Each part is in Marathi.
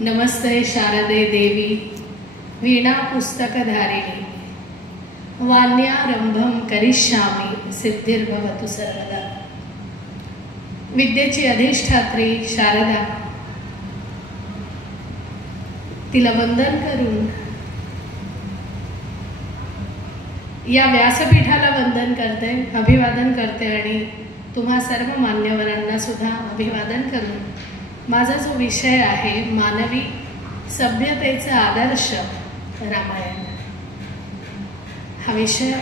नमस्ते शारदे देवी वीणा पुस्तकधारिणी वाण्यारंभं करिष्यामि सिद्धिर्भवतु सर्वदा। विद्येची अधिष्ठात्री शारदा, तिला वंदन करून या व्यासपीठाला वंदन करते, अभिवादन करते आणि तुम्हा सर्व मान्यवरांना सुद्धा अभिवादन करून माझा जो विषय आहे मानवी सभ्यतेचा आदर्श रामायण, हा विषय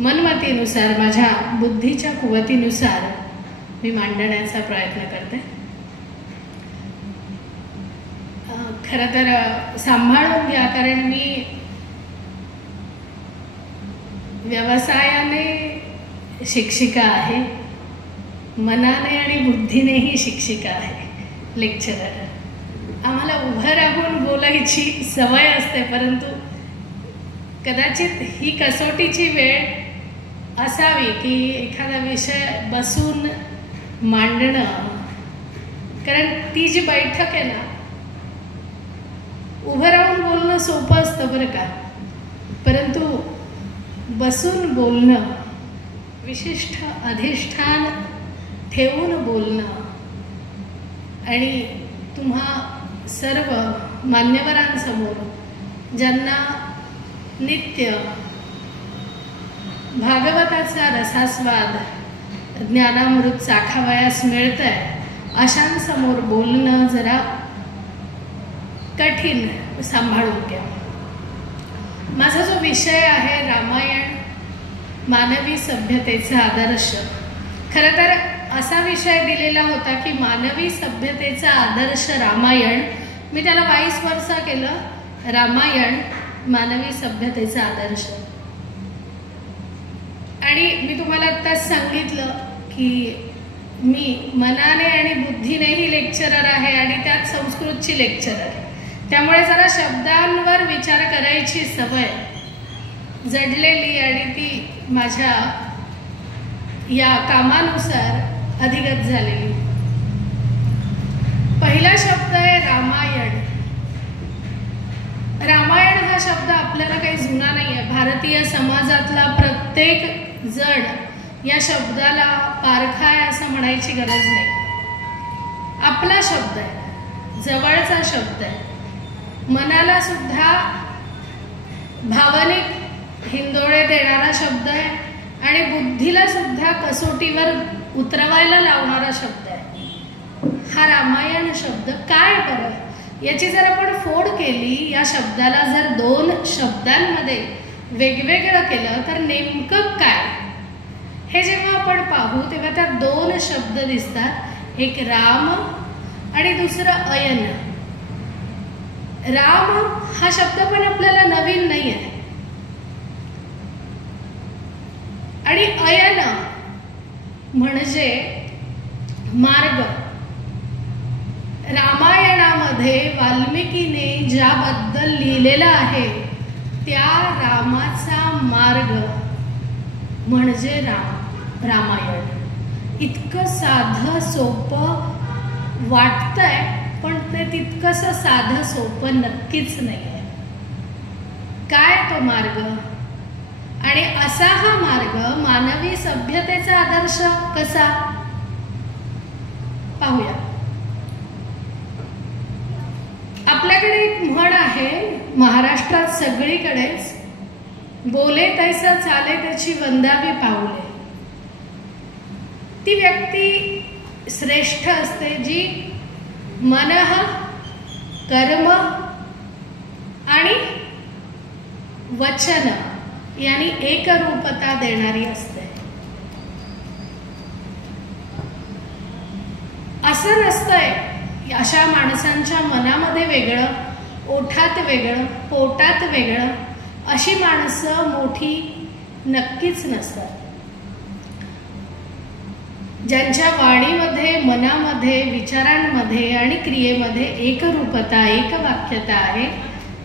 मनमतीनुसार माझ्या बुद्धीच्या कुवतीनुसार मी मांडण्याचा प्रयत्न करते। खरं तर सांभाळून घ्या, कारण मी व्यवसायाने शिक्षिका आहे, मनाने आणि बुद्धीनेही शिक्षिका आहे, लेक्चरर। आम्हाला उभं राहून बोलायची सवय असते, परंतु कदाचित ही कसोटीची वेळ असावी की एखादा विषय बसून मांडणं, कारण ती जी बैठक आहे ना, उभं राहून बोलणं सोपं असतं बरं का, परंतु बसून बोलणं, विशिष्ट अधिष्ठान ठेवून बोलणं आणि तुम्हा सर्व मान्यवरांसमोर ज्यांना नित्य भागवताचा रसास्वाद ज्ञानामृत चाखावयास मिळतंय, अशांसमोर बोलणं जरा कठीण, सांभाळून घ्या। माझा जो विषय आहे रामायण, मानवी सभ्यतेचा आदर्श। खरं तर असा विषय दिलेला होता की मानवी सभ्यतेचा आदर्श रामायण, मी त्याला 22 वर्ष केलं, रामायण मानवी सभ्यतेचा आदर्श। आणि मी तुम्हाला आत्ताच सांगितलं की मी मनाने आणि बुद्धीनेही लेक्चरर आहे आणि त्यात संस्कृतची लेक्चरर, त्यामुळे जरा शब्दांवर विचार करायची सवय जडलेली आणि ती माझ्या या कामानुसार अधिगत झालेली। पहिला शब्द आहे रामायण। रामायण हा शब्द आपल्याला काही जुना नाही आहे, भारतीय समाजातला प्रत्येक जण या शब्दाला पारखा आहे असं म्हणायची गरज नाही। आपला शब्द आहे, जवळचा शब्द आहे, मनाला सुद्धा भावनिक हिंदोळे देणारा शब्द आहे आणि बुद्धीला सुद्धा कसोटीवर उतरवायला लावणारा शब्द आहे हा रामायण शब्द। काय बरं याची जर आपण फोड केली, या शब्दाला जर 2 शब्दांमध्ये वेगवेगळं केलं तर नेमकं काय, हे जेव्हा आपण पाहू तेव्हा त्यात 2 शब्द दिसतात, एक राम आणि दुसरं अयन। राम हा शब्द पण आपल्याला नवीन नाही आहे आणि अयन म्हणजे मार्ग। रामायणामध्ये वाल्मिकीने ज्याबद्दल लिहिलेलं आहे त्या रामाचा मार्ग म्हणजे रामायण। इतकं साधं सोपं वाटतंय, पण ते तितकंसं साधं सोपं नक्कीच नाही आहे। काय तो मार्ग आणि असा हा मार्ग मानवी सभ्यतेचा आदर्श कसा, पाहूया। आपल्याकडे एक म्हण आहे महाराष्ट्रात सगळीकडेच, बोले तैसा चाले त्याची वंदावी पाऊले। ती व्यक्ती श्रेष्ठ असते जी मनः, कर्म आणि वचन यांनी एकरूपता देणारी असते। असं नसतंय अशा माणसांच्या मनामध्ये वेगळं, ओठात वेगळं, पोटात वेगळं, अशी माणसं मोठी नक्कीच नसतात। ज्यांच्या वाणीमध्ये, मनामध्ये, विचारांमध्ये आणि क्रियेमध्ये एकरूपता, एकवाक्यता आहे,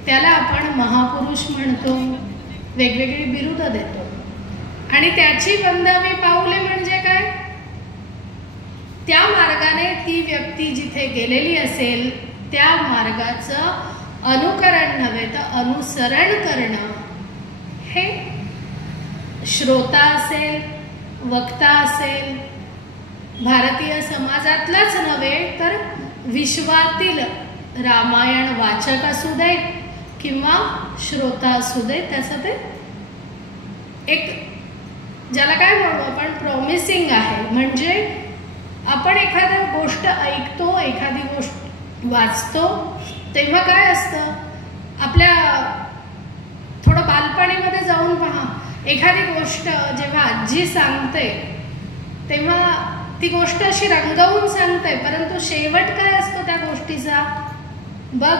त्याला आपण महापुरुष म्हणतो, वेगवेगळी बिरुद देतो। आणि त्याची वंदावी पाऊले म्हणजे काय, त्या मार्गाने ती व्यक्ती जिथे गेलेली असेल त्या मार्गाचं अनुकरण नव्हे तर अनुसरण करणं हे श्रोता असेल, वक्ता असेल, भारतीय समाजातलाच नव्हे तर विश्वातील रामायण वाचक असू दे किंवा श्रोता असू दे, त्याचं ते एक ज्याला काय म्हणू आपण प्रॉमिसिंग आहे. म्हणजे आपण एखादी गोष्ट ऐकतो, एखादी गोष्ट वाचतो तेव्हा काय असतं, आपल्या थोडं बालपणीमध्ये जाऊन पहा, एखादी गोष्ट जेव्हा आजी सांगते तेव्हा ती गोष्ट अशी रंगवून सांगते, परंतु शेवट काय असतो त्या गोष्टीचा, बघ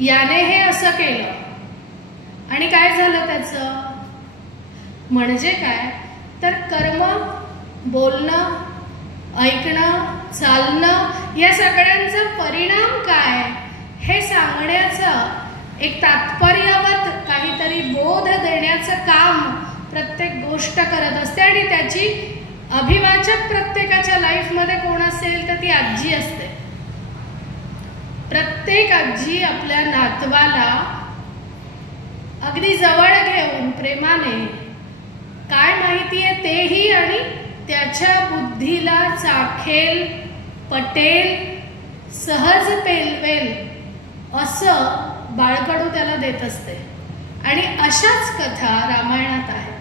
याने हे असं केलं आणि काय झालं त्याचं. म्हणजे काय तर कर्म, बोलणं, ऐकणं, चालणं या सगळ्यांचा परिणाम काय हे सांगण्याचं एक तात्पर्यवत काहीतरी बोध देण्याचं काम प्रत्येक गोष्ट करत असते. आणि त्याची अभिवाचक प्रत्येकाच्या लाईफमध्ये कोण असेल तर ती आजी असते. प्रत्येक आजी आपल्या नातवाला अगदी जवळ घेऊन प्रेमाने काय माहिती आहे तेही आणि त्याच्या बुद्धीला चाखेल, पटेल, सहज पेलवेल असं बाळकडू त्याला देत असते. आणि अशाच कथा रामायणात आहेत.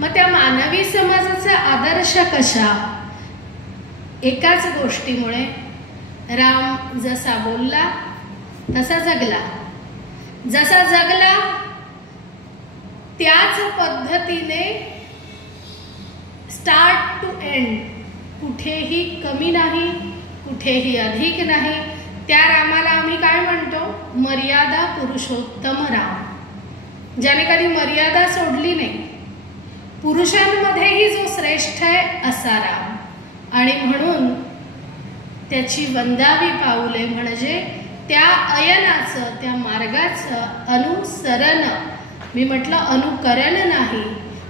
मग त्या मानवी समाजाचा आदर्श कशा, एकाच गोष्टीमुळे, राम जसा बोलला तसा जगला, जसा जगला त्याच पद्धतीने स्टार्ट टू एंड, कुठेही कमी नाही, कुठेही अधिक नाही. त्या रामाला आम्ही काय म्हणतो, मर्यादा पुरुषोत्तम राम, ज्याने कधी मर्यादा सोडली नाही. पुरुषांमध्येही जो श्रेष्ठ आहे असा राम. आणि म्हणून त्याची वंदावी पाऊले म्हणजे त्या अयनाचं, त्या मार्गाचं अनुसरण. मी म्हटलं अनुकरण नाही,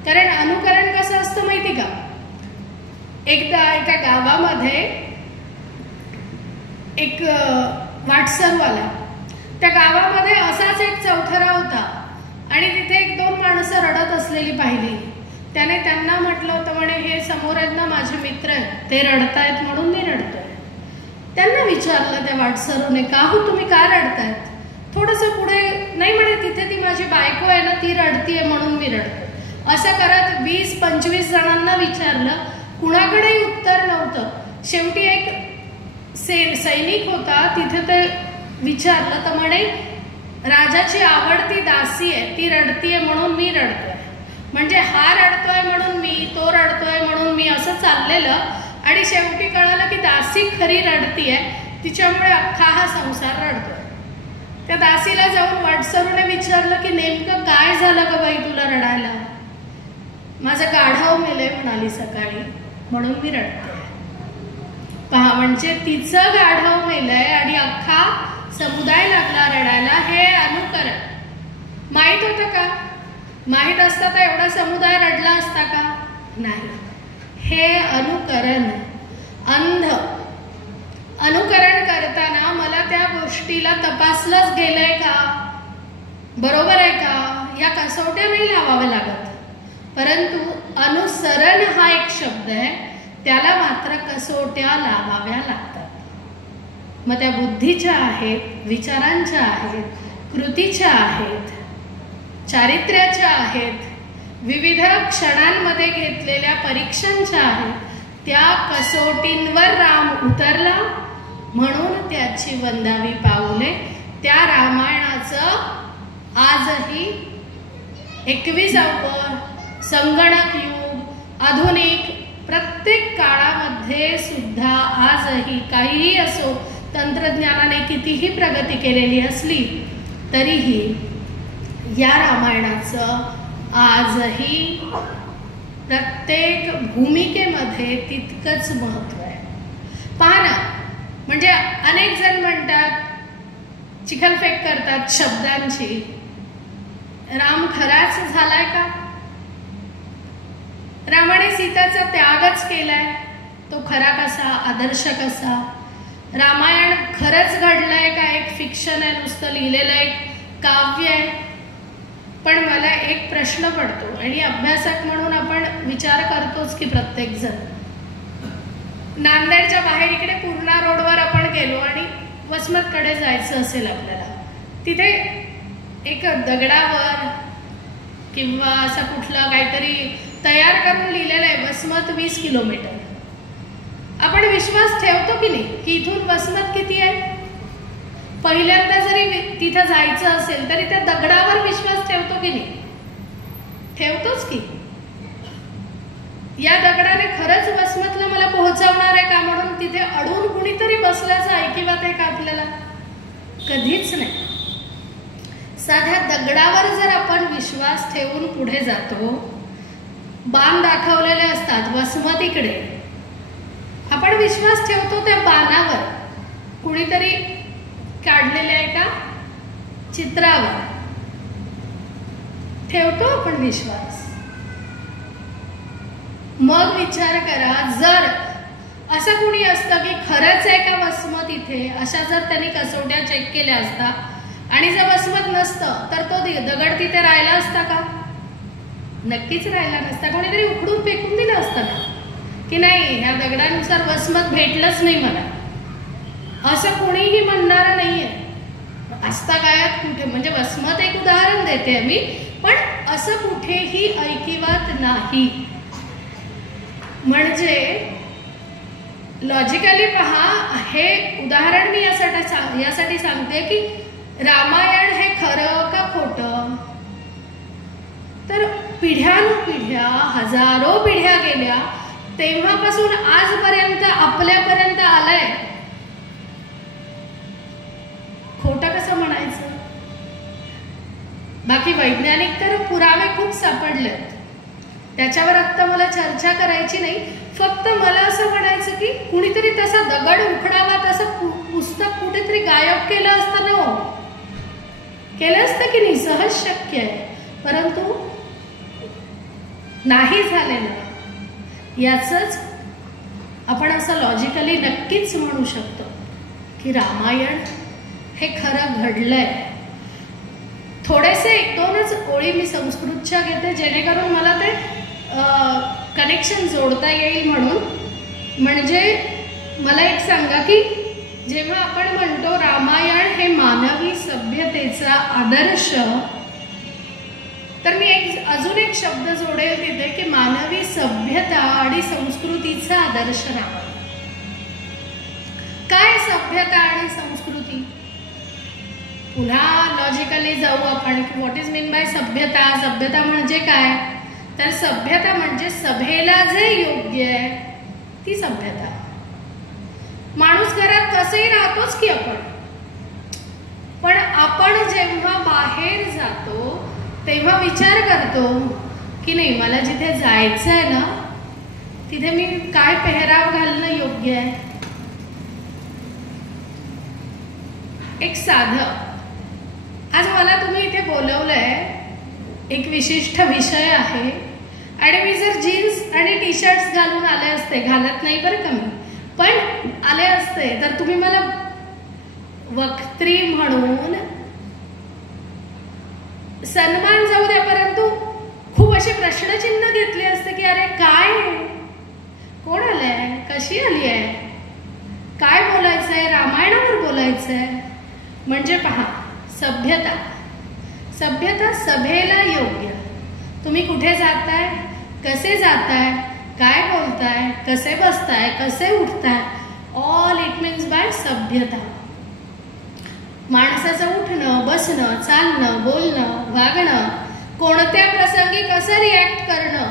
कारण अनुकरण कसं असतं माहिती का. एकदा एका गावामध्ये एक वाटसरू आला. त्या गावामध्ये असाच एक चौथरा होता आणि तिथे एक दोन माणसं रडत असलेली पाहिली. त्याने त्यांना म्हटलं होतं, म्हणे हे समोर आहेत ना माझे मित्र आहेत, ते रडतायत म्हणून मी रडतोय. त्यांना विचारलं त्या वाटसरूने, का हो तुम्ही का रडतायत. थोडंसं पुढे, नाही म्हणे तिथे ती माझी बायको आहे ना ती रडतीये म्हणून मी रडतो. असं करत 20-25 जणांना विचारलं, कुणाकडेही उत्तर नव्हतं. शेवटी एक सैनिक होता तिथे ते विचारलं तर म्हणे राजाची आवडती दासी आहे ती रडतीये म्हणून मी रडतोय. म्हणजे हा रडतोय म्हणून मी, तो रडतोय म्हणून मी, असं चाललेलं. आणि शेवटी कळालं की दासी खरी रडतीये, तिच्यामुळे अख्खा हा संसार रडतोय. त्या दासीला जाऊन वाटसरूने विचारलं की नेमकं काय झालं ग बाई तुला रडायला. माझं गाढव मेलंय म्हणाली सकाळी म्हणून मी रडते. पहा, म्हणजे तिचं गाढव मेलंय आणि अख्खा समुदाय लागला रडायला. हे अनुकरण. माहित होतं का, माहित असता तर एवढा समुदाय रडला असता का, नाही. हे अनुकरण. अंध अनुकरण करताना मला त्या गोष्टीला तपासलंच गेलंय का, बरोबर आहे का, या कसोट्या नाही लावाव्या लागत. परंतु अनुसरण हा एक शब्द आहे, त्याला मात्र कसोट्या लावाव्या लागतात. मग त्या बुद्धीच्या आहेत, विचारांच्या आहेत, कृतीच्या आहेत, चारित्र्याच्या आहेत, विविध क्षणांमध्ये घेतलेल्या परीक्षांच्या आहेत. त्या कसोटींवर राम उतरला म्हणून त्याची वंदावी पाऊले. त्या रामायणाचं आजही 21व संगणक युग, आधुनिक प्रत्येक काळामध्ये सुद्धा आजही काहीही असो, तंत्रज्ञानाने कितीही प्रगती केलेली असली तरीही या रामायणाचं आजही प्रत्येक भूमिकेमध्ये तितकंच महत्त्व आहे. पहा ना, म्हणजे अनेक जण म्हणतात, चिखलफेक करतात शब्दांची, राम खराच झालाय का, रामाने सीताचा त्यागच केलाय, तो खरा कसा, आदर्श कसा. रामायण खरंच घडलंय का एक फिक्शन आहे, नुसतं लिहिलेलं एक काव्य आहे? पण मला एक प्रश्न पडतो आणि अभ्यासक म्हणून आपण विचार करतोच की प्रत्येक जण, नांदेडच्या बाहेर इकडे पूर्णा रोडवर आपण गेलो आणि वसमतकडे जायचं असेल आपल्याला, तिथे एक दगडावर किंवा असं कुठलं काहीतरी तयार करून लिहिलेलं आहे वसमत 20 किलोमीटर. आपण विश्वास ठेवतो की नाही की इथून वसमत किती आहे? पहिल्यांदा जरी तिथं जायचं असेल तरी त्या दगडावर विश्वास ठेवतो की नाही? ठेवतोच की. या दगडाने खरंच वसमतला मला पोहोचवणार आहे का म्हणून तिथे अडून कुणीतरी बसल्याचं ऐकिवात आहे का आपल्याला? कधीच नाही. साध्या दगडावर जर आपण विश्वास ठेवून पुढे जातो, बाण दाखवलेले असतात वसमतीकडे, आपण विश्वास ठेवतो त्या बाणावर, कुणीतरी काढलेले आहे का चित्रावर ठेवतो आपण विश्वास. मग विचार करा, जर असं कुणी असतं की खरंच आहे का वसमत इथे, अशा जर त्यांनी कसोट्या चेक केल्या असता आणि जर वसमत नसतं तर तो दगड तिथे राहिला असता का? नक्कीच राहिला नसता. कोणीतरी उकडून फेकून दिलं असतं ना की नाही, ह्या दगडानुसार वसमत भेटलंच नाही मला, असं कोणीही म्हणणारं नाहीये. आजता काळात कुठे, म्हणजे वसमत एक उदाहरण देते मी, पण असं कुठेही ऐकिवात नाही. म्हणजे लॉजिकली पहा, हे उदाहरण मी यासाठी सांगते की रामायण हे खरं का खोटं? तर पिढ्यानुपिढ्या, हजारो पिढ्या गेल्या, तेव्हापासून आजपर्यंत आपल्यापर्यंत आलंय. खोटं कसं म्हणायचं? बाकी वैज्ञानिक तर पुरावे खूप सापडलेत, त्याच्यावर आत्ता मला चर्चा करायची नाही. फक्त मला असं म्हणायचं की कुणीतरी तसा दगड उखडावा, तसं पुस्तक कुठेतरी गायब केलं असतं ना, केलं असतं की नाही? सहज शक्य आहे, परंतु नाही झालेलं. याचंच आपण असं लॉजिकली नक्कीच म्हणू शकतो की रामायण हे खरं घडलंय. थोडेसे 1-2च ओळी मी संस्कृतच्या घेते जेणेकरून मला ते कनेक्शन जोडता येईल म्हणून. म्हणजे मला एक सांगा की जेव्हा आपण म्हणतो रामायण हे मानवी सभ्यतेचा आदर्श, तर मी अजून एक शब्द जोडेल तिथे की मानवी सभ्यता आणि संस्कृतीचा आदर्श रामायण. काय सभ्यता आणि संस्कृती? पुन्हा लॉजिकली जाऊ आपण की व्हॉट इज मीन बाय सभ्यता. सभ्यता म्हणजे काय? तर सभ्यता म्हणजे सभेला जे योग्य आहे ती सभ्यता. माणूस घरात कसंही राहतोच की आपण, पण आपण जेव्हा बाहेर जातो तेव्हा विचार करतो की नाही, मला जिथे जायचं आहे ना तिथे मी काय पेहराव घालणं योग्य आहे. एक साधं, आज मला तुम्ही इथे बोलवलंय, एक विशिष्ट विषय आहे आणि मी जर जीन्स आणि टी शर्ट्स घालून आले असते, घालत नाही बरं का मी, पण आले असते, तर तुम्ही मला वक्त्री म्हणून सन्मान जाऊ द्या, परंतु खूप असे प्रश्नचिन्ह घेतले असते की अरे काय, कोण आलंय, कशी आली आहे, काय बोलायचंय, रामायणावर बोलायचंय. म्हणजे पहा, सभ्यता, सभ्यता सभेला योग्य. तुम्ही कुठे जाताय, कसे जाताय, काय बोलताय, कसे बसताय, कसे उठताय, ऑल इट मीन्स बाय सभ्यता. माणसाचं उठणं, बसणं, चालणं, बोलणं, वागणं, कोणत्या प्रसंगी कसं रिॲक्ट करणं.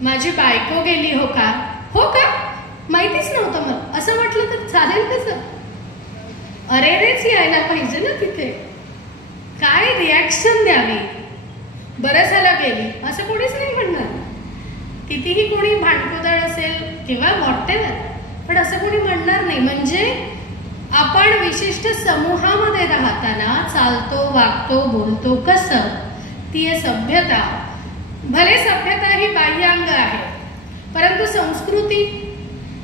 माझी बायको गेली हो का, हो का, माहितीच नव्हतं मला, असं म्हटलं तर चालेल कसं? अरे रेच यायला पाहिजे ना तिथे, काय रिॲक्शन द्यावी. बरं झालं गेली असं कोणीच नाही म्हणणार. कितीही कोणी भांडकुदळ असेल किंवा व्हॉटेवर, पण असं कोणी म्हणणार नाही. म्हणजे आपण विशिष्ट समूहामध्ये राहताना चालतो, वागतो, बोलतो कसं, ती आहे सभ्यता. भले सभ्यता ही बाह्यांग आहे, परंतु संस्कृती,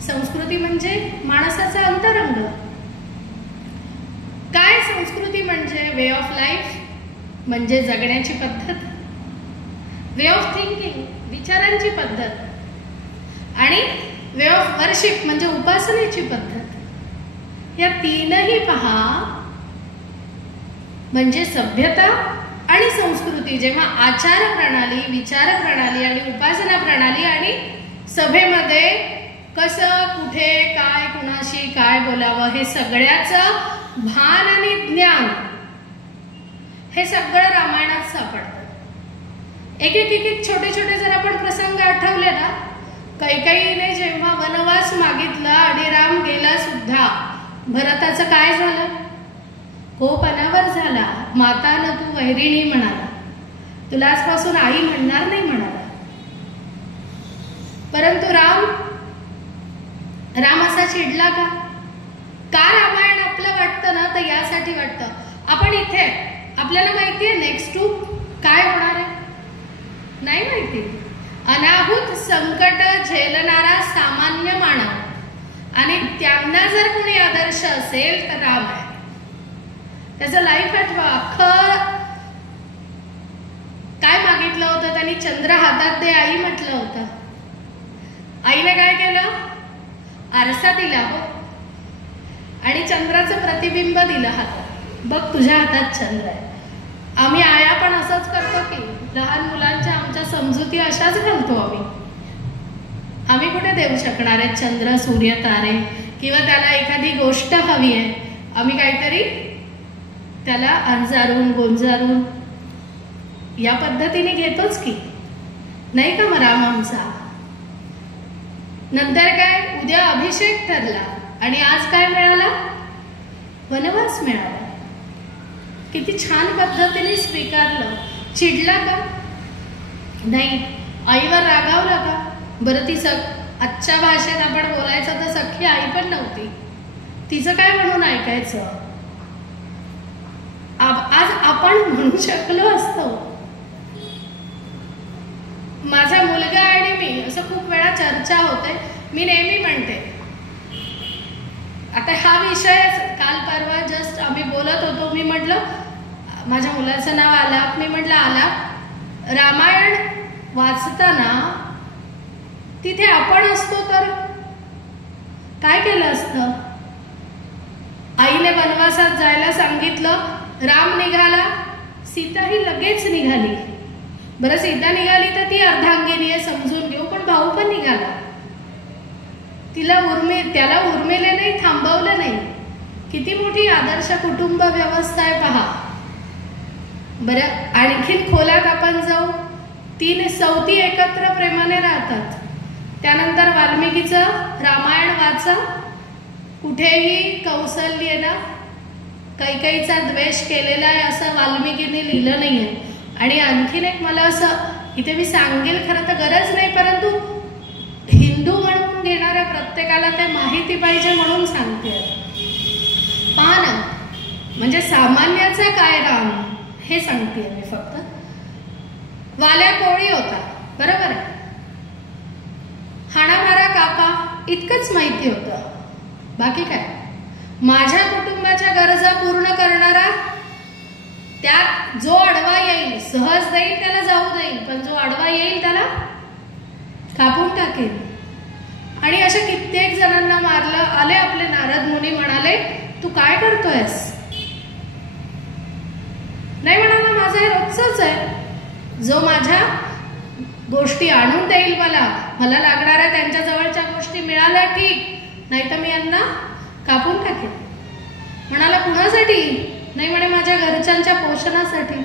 संस्कृती म्हणजे माणसाचा अंतरंग. काय संस्कृती म्हणजे वे ऑफ लाईफ, म्हणजे जगण्याची पद्धत, वे ऑफ थिंकिंग विचारांची पद्धत, आणि वे ऑफ वर्शिप म्हणजे उपासनेची पद्धत. या तीनही पहा म्हणजे सभ्यता आणि संस्कृती जेव्हा आचार प्रणाली, विचार प्रणाली आणि उपासना प्रणाली आणि सभेमध्ये कसं, कुठे, काय, कुणाशी काय बोलावं हे सगळ्याचं भान आणि ज्ञान हे सगळं रामायणात सापडतं. एक एक छोटे छोटे जर आपण प्रसंग आठवले ना, कैकेयीने जेव्हा वनवास मागितला आणि राम गेला सुद्धा, भरताचं काय झालं? कोप अनावर झाला. मातानं तू वैरिणी म्हणाला, तुला आजपासून आई म्हणणार नाही म्हणाला. परंतु राम असा चिडला का? रामायण आपलं वाटतं ना, तर यासाठी वाटतं. आपण इथे आपल्याला माहितीये नेक्स्ट टू काय होणार आहे? नाही माहिती. अनाहूत संकट झेलणारा सामान्य मानव आणि त्यांना जर कोणी आदर्श असेल तर राम आहे. त्याचं लाईफ आठवा. अख्खं काय मागितलं होतं त्यांनी? चंद्र हातात दे आई म्हटलं होतं. आईने काय केलं? आरसा दिला हो, आणि चंद्राचं प्रतिबिंब दिलं हातात. बघ तुझ्या हातात चंद्र आहे. आम्ही आया पण असंच करतो की लहान मुलांच्या आमच्या समजुती अशाच घालतो. आम्ही कुठे देऊ शकणार आहे चंद्र, सूर्य, तारे, किंवा त्याला एखादी गोष्ट हवी आहे, आम्ही काहीतरी त्याला अंजारून गोंजारून या पद्धतीने घेतोच की नाही का? मग राम आमचा नंतर काय, उद्या अभिषेक ठरला आणि आज काय मिळाला? वनवास मिळाला. किती छान पद्धतीने स्वीकारलं. चिडला का? नाही. आईवर रागावला का? बरं ती आजच्या भाषेत आपण बोलायचं तर सख्खी आई पण नव्हती. तिचं काय म्हणून ऐकायचं? आज आपण म्हणू शकलो असतो. माझा मुलगा आणि मी असं खूप वेळा चर्चा होते. मी नेहमी म्हणते, आता हा विषय काल परवा जस्ट आम्ही बोलत होतो, मी म्हटलं माझ्या मुलाचं नाव आलाप, मी म्हटलं आलाप, रामायण वाचताना तिथे आपण असतो तर काय केलं असतं? आईने वनवासात जायला सांगितलं, राम निघाला, सीताही लगेच निघाली. बरं सीता निघाली तर ती अर्धांगिनी आहे समजून घेऊ, पण भाऊ पण निघाला. त्याला उर्मिले नाही, थांबवलं नाही. किती मोठी आदर्श कुटुंब व्यवस्था आहे पहा. बरं आणखीन खोलात आपण जाऊ. 3 सवती एकत्र प्रेमाने राहतात. त्यानंतर वाल्मिकीचं रामायण वाचा, कुठेही कौसल्येनं कैकेयीचा द्वेष केलेला आहे असं वाल्मिकीने लिहिलं नाहीये. आणि आणखीन एक मला असं इथे मी सांगेल, खरं तर गरज नाही, परंतु हिंदू म्हणून घेणाऱ्या प्रत्येकाला ते माहिती पाहिजे म्हणून सांगते. पान म्हणजे सामान्याचा काय राम हे सांगते मी फक्त. वाल्या कोळी होता, बरोबर आहे, हाणामारा कापा इतकंच माहिती होतं. बाकी काय? माझ्या कुटुंबाच्या गरजा पूर्ण करणारा, त्यात जो आडवा येईल सहज देईल त्याला जाऊ देईल, पण जो आडवा येईल त्याला कापून टाकेल. आणि अशा कित्येक जणांना मारलं. आले आपले नारद मुनी, म्हणाले तू काय करतोयस? नाही म्हणाला, माझं हे रोजच आहे. जो माझ्या गोष्टी आणून देईल, मला लागणाऱ्या त्यांच्या जवळच्या गोष्टी मिळाल्या ठीक, नाही तर मी यांना कापून टाकेल. म्हणाला कुणासाठी? नाही म्हणे माझ्या घरच्यांच्या पोषणासाठी,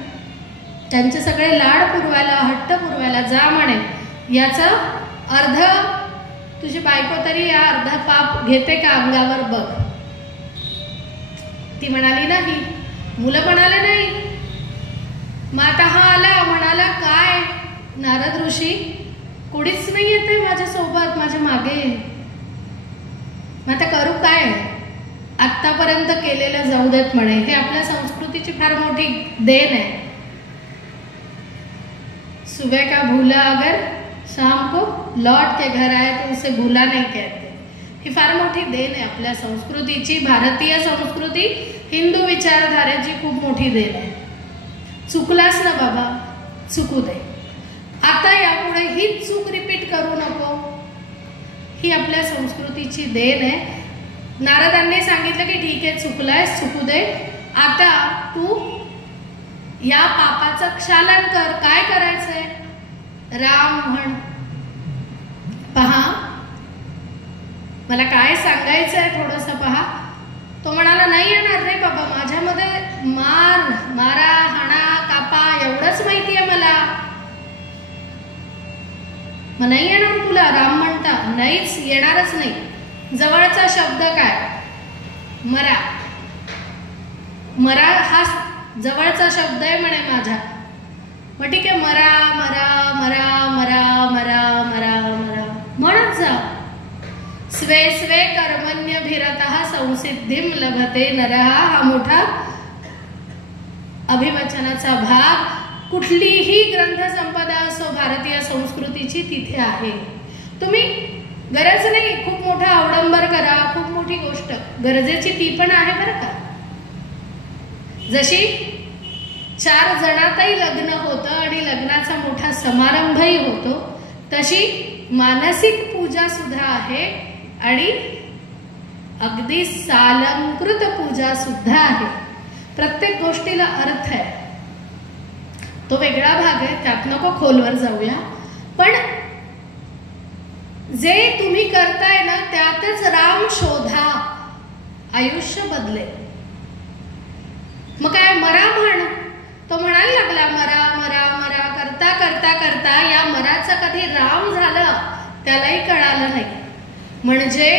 त्यांचे सगळे लाड पुरवायला, हट्ट पुरवायला. जा म्हणे, याचं अर्ध तुझी बायको तरी या अर्धा पाप घेते का अंगावर बघ. ती म्हणाली नाही. मुलं म्हणाले नाही. मग आता हा आला, म्हणाला काय नारद ऋषी, कोणीच नाही येते माझ्यासोबत, माझ्या मागे, मग आता करू काय? आत्तापर्यंत केलेलं जाऊ देत म्हणे. हे आपल्या संस्कृतीची फार मोठी देण आहे. सुबह का भूला अगर शाम को लौट के घर आए तो उसे भूला नहीं कहते. ही फार मोठी देण आहे आपल्या संस्कृतीची, भारतीय संस्कृती, हिंदू विचारधारेची खूप मोठी देण आहे. चुकलास ना बाबा, चुकू दे, आता यापुढे हीच चूक रिपीट करू नको. ही आपल्या संस्कृतीची देण आहे. नारदांनी सांगितलं की ठीक आहे, चुकलायस, चुकू दे, आता तू या पापाचं क्षालन कर. काय करायचंय? राम म्हण. पहा, मला काय सांगायचंय थोडंसं पहा. तो म्हणाला नाही येणार रे बाबा, माझ्यामध्ये मारा, हाणा, कापा एवढंच माहिती आहे मला, मग नाही येणार तुला. राम म्हणता नाहीच, येणारच नाही. जवळचा शब्द काय? मरा. मरा हा जवळचा शब्द आहे म्हणे माझ्या. मग ठीक आहे, मरा मरा मरा मरा मरा मरा मरा म्हणत जा. स्वे स्वे कर्मण्यभिरतः संसिद्धिं लभते नरः. हा मोठा अभिवचनाचा भाग कुठलीही ग्रंथसंपदा असो भारतीय संस्कृतीची तिथे आहे. तुम्ही गरज नाही खूप मोठा अवडंबर करा, खूप मोठी गोष्ट गरजेची ती पण आहे बरं का. जशी 4 जणातही लग्न होतं आणि लग्नाचा मोठा समारंभही होतो, तशी मानसिक पूजा सुद्धा आहे आणि अगदी सालंकृत पूजा सुद्धा आहे. प्रत्येक गोष्टीला अर्थ आहे. तो वेगळा भाग आहे, त्यात नको खोलवर जाऊया. पण जे तुम्ही करताय ना त्यातच राम शोधा, आयुष्य बदलेल. मग काय, मरा म्हण. तो म्हणायला लागला मरा मरा मरा करता करता करता या मराचं कधी राम झालं त्यालाही कळालं नाही. म्हणजे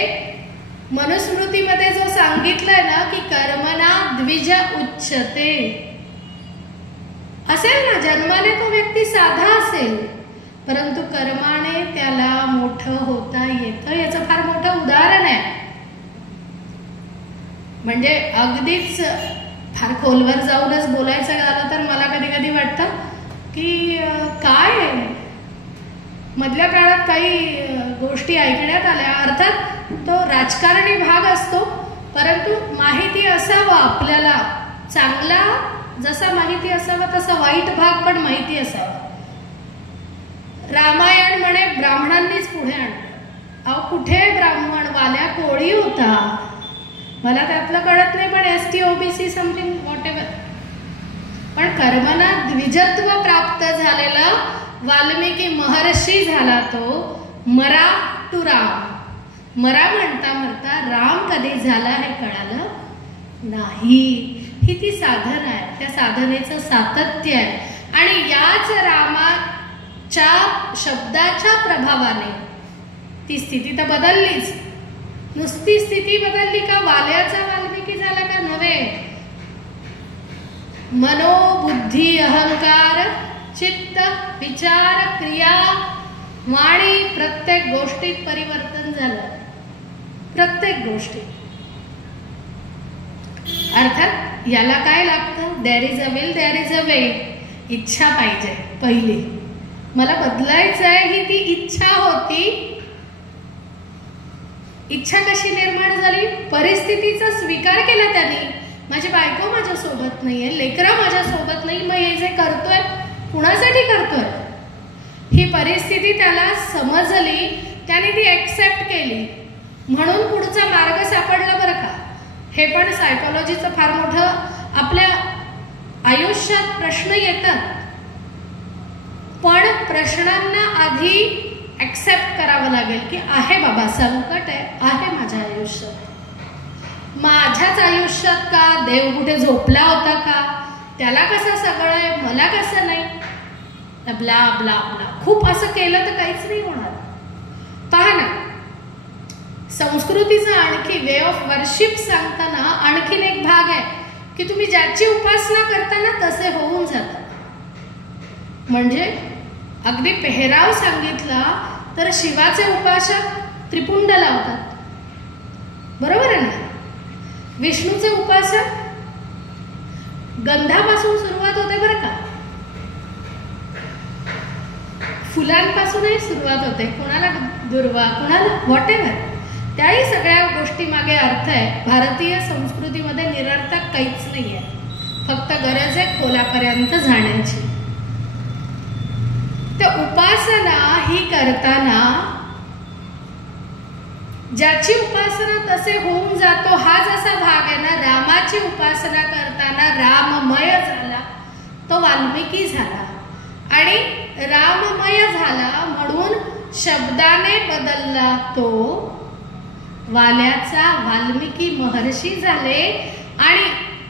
मनुस्मृतीमध्ये जो सांगितलंय ना की कर्मणा द्विज उच्यते, असेल ना जन्माने तो व्यक्ती साधा असेल, परंतु कर्माने त्याला मोठं होता येतं. याचं फार मोठं उदाहरण आहे. म्हणजे अगदीच फार खोलवर जाऊनच बोलायचं झालं तर मला कधी कधी वाटतं की काय मधल्या काळात काही गोष्टी ऐकण्यात आल्या. अर्थात तो राजकारणी भाग असतो, परंतु माहिती असावा आपल्याला, चांगला जसा माहिती असावा तसा वाईट भाग पण माहिती असावा. रामायण म्हणे ब्राह्मणांनीच पुढे आणलं. अहो कुठे ब्राह्मण, वाल्या कोळी होता. मला त्यातलं कळत नाही, पण ST OBC something what ever. पण कर्मना द्विजत्व प्राप्त झालेला वाल्मिकी महर्षी झाला तो. मरा टू राम. मरा म्हणता म्हणता राम कधी झाला हे कळालं नाही. ही ती साधना आहे, त्या साधनेचं सातत्य आहे. आणि याच रामाच्या शब्दाच्या प्रभावाने ती स्थिती तर बदललीच. नुसती स्थिती बदलली का, वाल्याचा वाल्मिकी झाला का? नव्हे. मनोबुद्धी अहंकार चित्त विचार क्रिया वाणी प्रत्येक गोष्टीत परिवर्तन झालं. प्रत्येक गोष्टीत. अर्थात याला काय लागतं? There is a will, there is a way. इच्छा पाहिजे पहिली. मला बदलायचं आहे ही ती इच्छा होती. इच्छा कशी निर्माण झाली? परिस्थितीचा स्वीकार केला त्याने. माझी बायको माझ्या सोबत नाहीये, लेकरं माझ्या सोबत नाही, मग हे जे करतोय कुणासाठी करतोय? ही परिस्थिती त्याला समजली, त्याने ती एक्सेप्ट केली, म्हणून पुढचा मार्ग सापडला बरं का. हे पण सायकोलॉजीचं फार मोठं आपल्या आयुष्यात प्रश्न येतात, पण प्रश्नांना आधी एक्सेप्ट करावं लागेल की आहे बाबा संकट आहे माझ्या आयुष्यात. माझ्याच आयुष्यात का? देव कुठे झोपला होता का? त्याला कसं सगळं आहे, मला कसं नाही, ब्ला ब्ला ब्ला. खूप असं केलं तर काहीच नाही होणार. पहा ना, संस्कृतीचा आणखी वे ऑफ वर्शिप सांगताना आणखीन एक भाग आहे की तुम्ही ज्याची उपासना करताना तसे होऊन जातात. म्हणजे अगदी पेहराव सांगितला तर शिवाचे उपासक त्रिपुंड लावतात, बरोबर आहे ना. विष्णूचे उपासक गंधापासून सुरुवात होते बरं का, फुलांपासूनही सुरुवात होते. कोणाला दुर्वा, कोणाला व्हॉट एव्हर. त्याही सगळ्या गोष्टी मागे अर्थ आहे. भारतीय संस्कृतीमध्ये निरर्थक काहीच नाही आहे, फक्त गरज आहे खोलापर्यंत जाण्याची. तर उपासना ही करताना ज्याची उपासना तसे होऊन जातो हा जसा भाग आहे ना, रामाची उपासना करताना राममय झाला तो वाल्मिकी झाला, आणि राममय झाला म्हणून शब्दाने बदलला तो वाल्याचा वाल्मिकी महर्षी झाले. आणि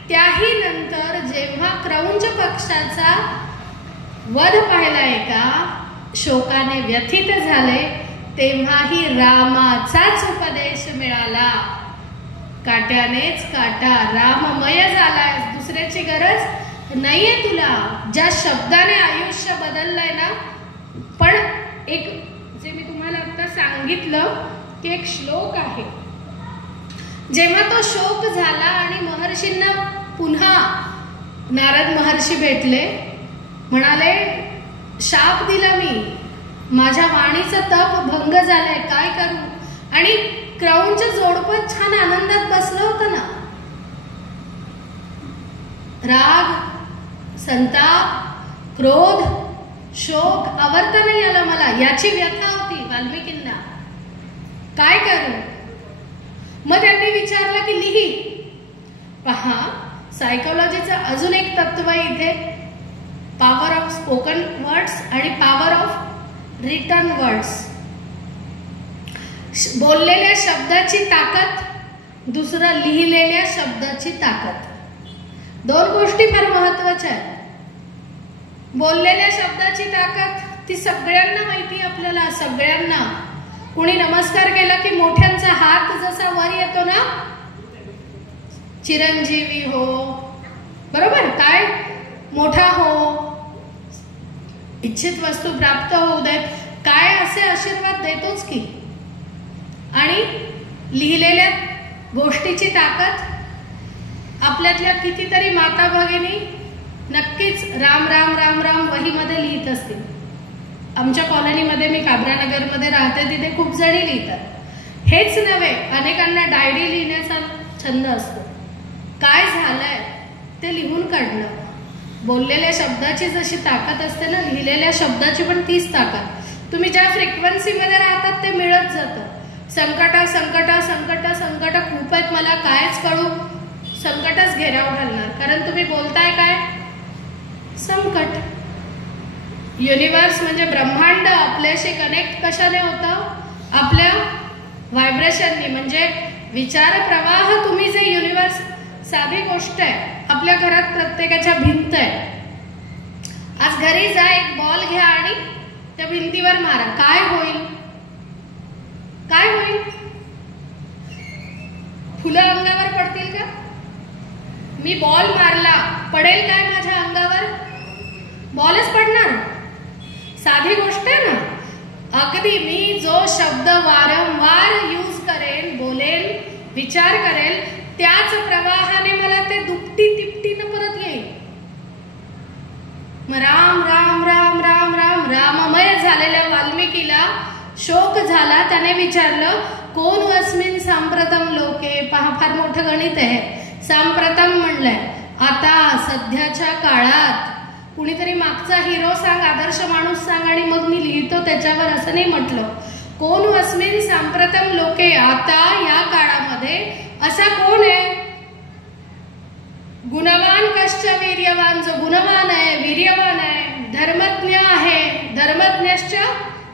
त्याही नंतर जेव्हा क्रौंच पक्षाचा वध पाहिला एका शोकाने व्यथित झाले, तेव्हाही रामाचाच उपदेश मिळाला. काट्यानेच काटा, राममय झाला, दुसऱ्याची गरज नाहीये तुला. ज्या शब्दाने आयुष्य बदललंय ना. पण एक जे मी तुम्हाला आता सांगितलं की एक श्लोक आहे, जेव्हा तो शोक झाला आणि महर्षींना पुन्हा नारद महर्षी भेटले, म्हणाले शाप दिला मी, माझ्या वाणीचं तप भंग झालंय, काय करू. आणि क्रौंच जोडपं छान आनंदात बसलं होतं ना. राग, संताप, क्रोध, शोक आवरता नाही आला मला, याची व्यथा होती वाल्मिकींना. काय करू. मग त्यांनी विचारलं की लिही. पहा, सायकोलॉजीचं अजून एक तत्व आहे इथे, पॉवर ऑफ स्पोकन वर्ड्स आणि पॉवर ऑफ रिटन वर्ड्स. बोललेल्या शब्दाची ताकद, दुसरं लिहिलेल्या शब्दाची ताकद. दोन गोष्टी फार महत्वाच्या आहेत. बोललेल्या शब्दाची ताकद ती सगळ्यांना माहिती, आपल्याला सगळ्यांना. कुणी नमस्कार केला की मोठ्यांचा हात जसा वर येतो ना, चिरंजीवी हो, बरोबर, काय मोठा हो, इच्छित वस्तू प्राप्त होऊ दे, काय असे आशीर्वाद देतोच की. आणि लिहिलेल्या गोष्टीची ताकद, आपल्यातल्या कितीतरी माता भगिनी नक्कीच राम राम राम राम वहीमध्ये लिहित असतील. आमच्या कॉलनीमध्ये, मी काबरानगरमध्ये राहते, तिथे खूप जणी लिहितात. हेच नव्हे, अनेकांना डायरी लिहिण्याचा छंद असतो. काय झालंय ते लिहून काढणं. बोललेल्या शब्दाची जशी ताकद असते ना, लिहिलेल्या शब्दाची पण तीच ताकद. तुम्ही ज्या फ्रिक्वेन्सीमध्ये राहतात ते मिळत जातं. संकट संकट संकट संकट खूप आहेत, मला कायच कळू, संकटच घेराव घालणार. कारण तुम्ही बोलताय काय, संकट. युनिवर्स म्हणजे ब्रह्मांड आपल्याशी कनेक्ट कशाने होतं, आपल्या व्हायब्रेशननी. म्हणजे विचार प्रवाह, तुम्ही जे युनिवर्स, साधी गोष्ट आहे, आपल्या घरात प्रत्येकाच्या भिंत आहे. आज घरी जा, एक बॉल घ्या आणि त्या भिंतीवर मारा, काय होईल, काय होईल. फुलं अंगावर पडतील का. मी बॉल मारला, पडेल काय माझ्या अंगावर, बॉलच पडणार. साधी गोष्ट आहे ना. अगदी मी जो शब्द वारंवार यूज करेन, बोलेन, विचार करेल, त्याच प्रवाहाने मला ते दुपटी तिपटीनं परत येईल. मग राम राम राम राम राम, राममय झालेल्या वाल्मिकीला शोक झाला. त्याने विचारलं कोण अस्मिन सांप्रतम लोके. पहा, फार मोठं गणित आहे. सांप्रतम म्हणलंय, आता सध्याच्या काळात. कुणीतरी मागचा हिरो सांग, आदर्श माणूस सांग, आणि मग मी लिहितो त्याच्यावर, असं नाही म्हटलं. कोण अस्मिन सांप्रतम लोके, आता या काळामध्ये असा कोण आहे. गुणवान कश्च वीर्यवान, जो गुणवान आहे, वीर्यवान आहे, धर्मज्ञ आहे, धर्मज्ञश्च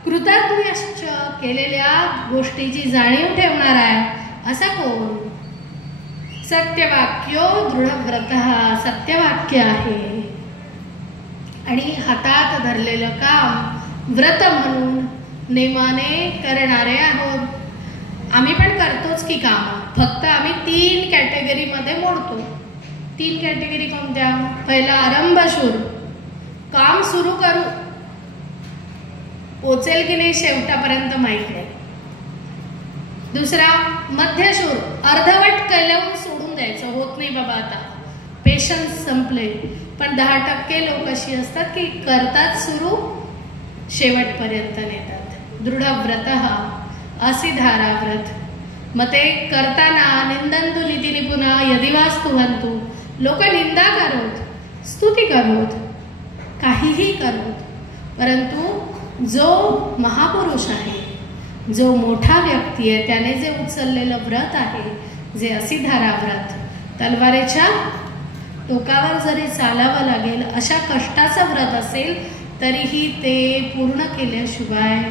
कृतज्ञश्च, केलेल्या गोष्टीची जाणीव ठेवणार आहे, असा कोण. सत्यवाक्यो दृढव्रतः, सत्यवाक्य आहे आणि हातात धरलेलं काम व्रत म्हणून नेमाने करणारे आहोत. आम्ही पण करतोच की काम, फक्त आम्ही 3 कॅटेगरीमध्ये मोडतो. 3 कॅटेगरी कोणत्या. पहिला आरंभशूर, काम सुरू करू, पोचेल की नाही शेवटापर्यंत माहित नाही. दुसरा मध्यशूर, अर्धवट केलं सोडून द्यायचं, होत नाही बाबा आता, पेशन्स संपले. पण 10% लोक अशी असतात की करतात सुरू, शेवटपर्यंत नेतात. दृढव्रतः, असिधारा व्रत. मग ते करताना निंदन्तु नीती निपुणा यदिवास्तु हंतु, लोक निंदा करोत, स्तुती करोत, काहीही करोत, परंतु जो महापुरुष आहे, जो मोठा व्यक्ती आहे, त्याने जे उचललेलं व्रत आहे, जे असिधारा व्रत, तलवारीच्या टोकावर जरी चालावं लागेल अशा कष्टाचं व्रत असेल तरीही ते पूर्ण केल्याशिवाय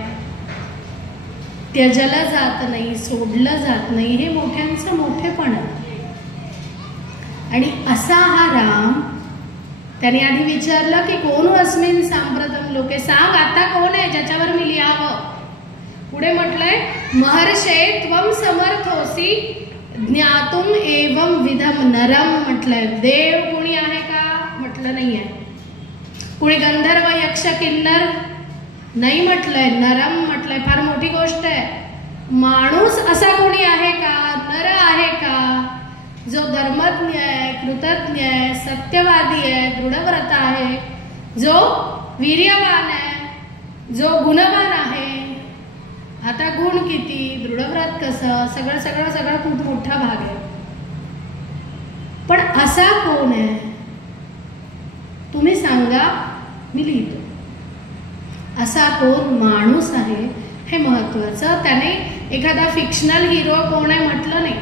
त्यजलं जात नाही, सोडलं जात नाही. हे मोठ्यांचं मोठेपण आहे. आणि असा हा राम, त्याने आधी विचारलं की कोण अस्मिन् सांप्रतम लोके, सांग आता कोण आहे ज्याच्यावर मी लिहावं. पुढे म्हटलंय महर्षे त्वं समर्थोसी ज्ञातुम एवं विधम नरम. म्हटलंय देव कोणी आहे का, म्हटलं नाही आहे. कुणी गंधर्व यक्ष किन्नर नाही म्हटलंय, नरम म्हटलंय. फार मोठी गोष्ट आहे. माणूस असा कोणी आहे का, नर आहे का, जो धर्मज्ञ आहे, कृतज्ञ आहे, सत्यवादी आहे, दृढव्रत आहे, जो वीर्यवान आहे, जो गुणवान आहे. आता गुण किती, दृढव्रत कसं, सगळं सगळं सगळं खूप मोठा भाग आहे. पण असा कोण आहे तुम्ही सांगा, मी लिहितो. असा कोण माणूस आहे हे महत्वाचं. त्याने एखादा फिक्शनल हिरो कोण आहे म्हटलं नाही,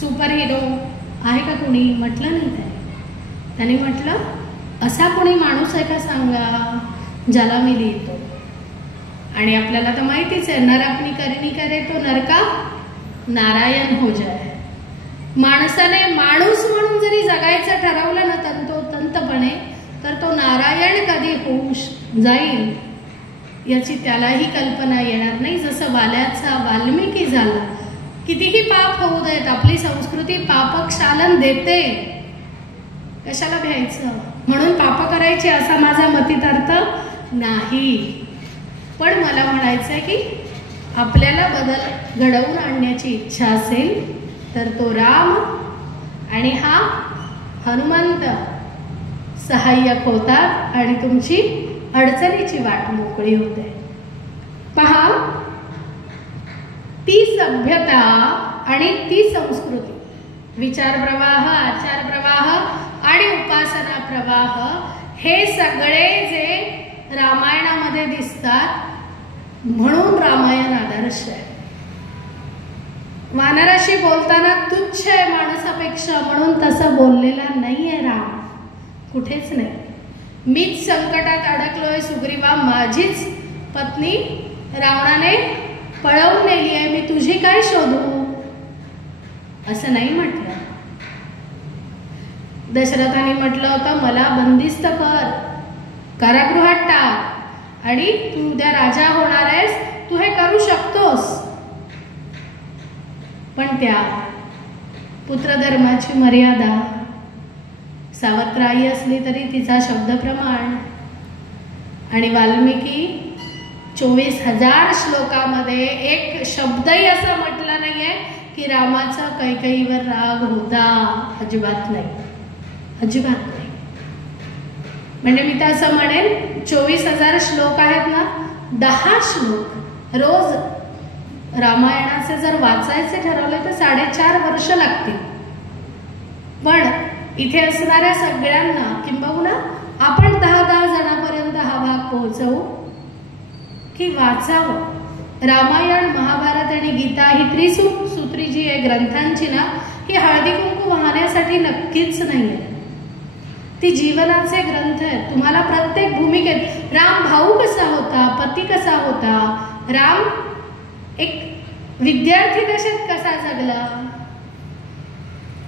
सुपर हिरो आहे का कोणी म्हटलं नाही. त्याने म्हटलं असा कोणी माणूस आहे का सांगा ज्याला मी लिहितो. आणि आपल्याला तर माहितीच आहे, नर अपनी करनी करे तो नर का नारायण हो जाए. माणसाने माणूस म्हणून जरी जगायचं ठरवलं ना तंतोतंतपणे, तर तो नारायण कधी होऊ जाईल याची त्यालाही कल्पना येणार नाही. जसं वाल्याचा वाल्मिकी झाला. कितीही पाप होऊ देत, आपली संस्कृती पापक्षालन देते, कशाला भ्यायचं. म्हणून पाप करायचे असा माझा मतीत अर्थ नाही. पण मला म्हणायचं आहे की आपल्याला बदल घडवून आणण्याची इच्छा असेल तर तो राम आणि हा हनुमंत सहाय्यक होतात आणि तुमची अडचणीची वाट मोकळी होते. पहा, ती सभ्यता आणि ती संस्कृती, विचार प्रवाह, आचार प्रवाह आणि उपासना प्रवाह, हे सगळे जे रामायणामध्ये दिसतात, म्हणून रामायण आदर्श आहे. वानराशी बोलताना तुच्छ आहे माणसापेक्षा म्हणून तसं बोललेला नाहीये राम, कुठेच नाही. मीच संकटात अडकलोय सुग्रीवा, माझीच पत्नी रावणाने पळवून नेली आहे, मी तुझी काय शोधू, असं नाही म्हटलं. दशरथाने म्हटलं होतं मला बंदिस्त कर, कारागृहात टाक आणि तू उद्या राजा होणार आहेस, तू हे करू शकतोस. पण त्या पुत्रधर्माची मर्यादा, सावत्राई असली तरी तिचा शब्द प्रमाण. आणि वाल्मिकी 24,000 श्लोकामध्ये एक शब्दही असा म्हटला नाहीये की रामाचा कैकेयीवर राग होता. अजिबात नाही, अजिबात नाही. म्हणजे मी तर असं म्हणेन 24,000 श्लोक आहेत ना, 10 श्लोक रोज रामायणाचे जर वाचायचे ठरवले तर 4.5 वर्ष लागतील. पण इथे असणाऱ्या सगळ्यांना किंबहुना आपण 10-10 जणांपर्यंत हा भाग पोहोचवू की वाचावं. रामायण, महाभारत आणि गीता ही त्रिसूत्री जी आहे ग्रंथांची ना, ही हळदी कुंकू वाहण्यासाठी नक्कीच नाही आहे. ती जीवनाचे ग्रंथ आहेत. तुम्हाला प्रत्येक भूमिकेत राम भाऊ कसा होता, पती कसा होता, राम एक विद्यार्थी दशेत कसा जगला,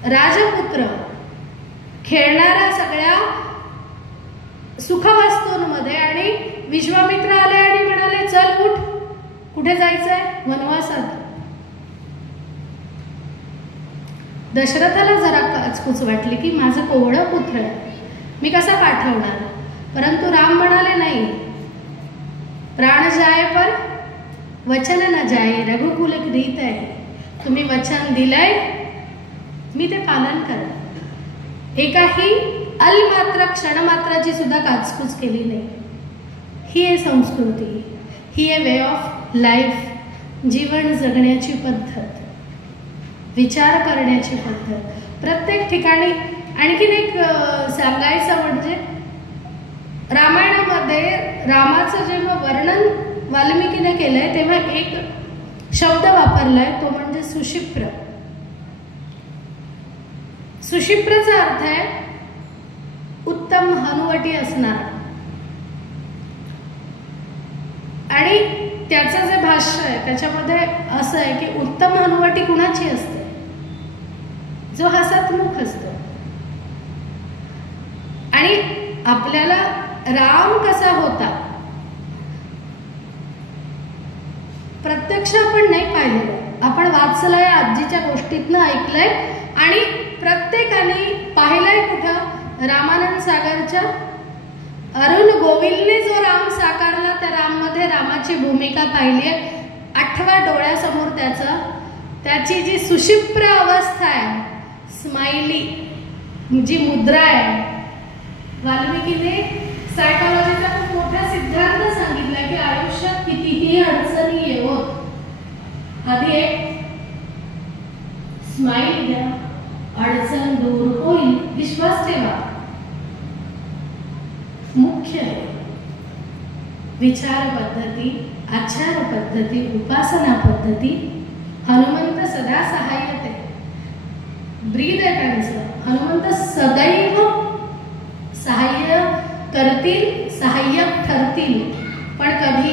राजपुत्र खेळणारा सगळ्या सुखवस्तूंमध्ये, आणि विश्वामित्र आले आणि म्हणाले चल उठ, कुठे जायचंय, वनवासात. दशरथाला जरा काचकूच वाटली की माझं कोवळं पुत्र आहे, मी कसा पाठवणार. परंतु राम म्हणाले नाही, प्राण जाए पर वचन न जाए, रघुकुल एक रीत आहे. तुम्ही वचन दिलंय, मी ते पालन करेन. एकाही अलमात्र क्षणमात्राची सुद्धा काचकूच केली नाही. ही आहे संस्कृती, ही आहे वे ऑफ लाईफ, जीवन जगण्याची पद्धत. विचार करण्याची पद्धत प्रत्येक ठिकाणी. आणखीन एक सांगायचं म्हणजे रामायणामध्ये रामाचं जेव्हा वर्णन वाल्मिकीने केलंय तेव्हा एक शब्द वापरलाय, तो म्हणजे सुशिप्र. सुशिप्रचा अर्थ आहे उत्तम हनुवटी असणार. आणि त्याचं जे भाष्य आहे त्याच्यामध्ये असं आहे की उत्तम हनुवटी कुणाची असते? जो हसतमुख असतो. आणि आपल्याला राम कसा होता प्रत्यक्ष आपण नाही पाहिलेलं, आपण वाचलंय, आजीच्या गोष्टीतनं ऐकलंय आणि प्रत्येकाने पाहिलंय. कुठं? रामानंद सागरच्या अरुण गोविलने जो राम साकारला त्या राममध्ये रामाची भूमिका पाहिली आहे. 8व्या डोळ्यासमोर त्याची जी सुशिप्र अवस्था आहे, स्माइली जी मुद्रा आहे, वाल्मिकीने सायकोलॉजीचा खूप मोठा सिद्धांत सांगितला की आयुष्यात कितीही अडचणी येवोत आधी एक स्माइल द्या, अडचण दूर होईल, विश्वास ठेवा. मुख्य विचार पद्धती, आचार पद्धती, उपासना पद्धती. हनुमंत सदा सहाय्यते, ब्रीद आहे त्यांचं. हनुमंत सदैव सहाय्य करतील, सहाय्यक ठरतील. पण कधी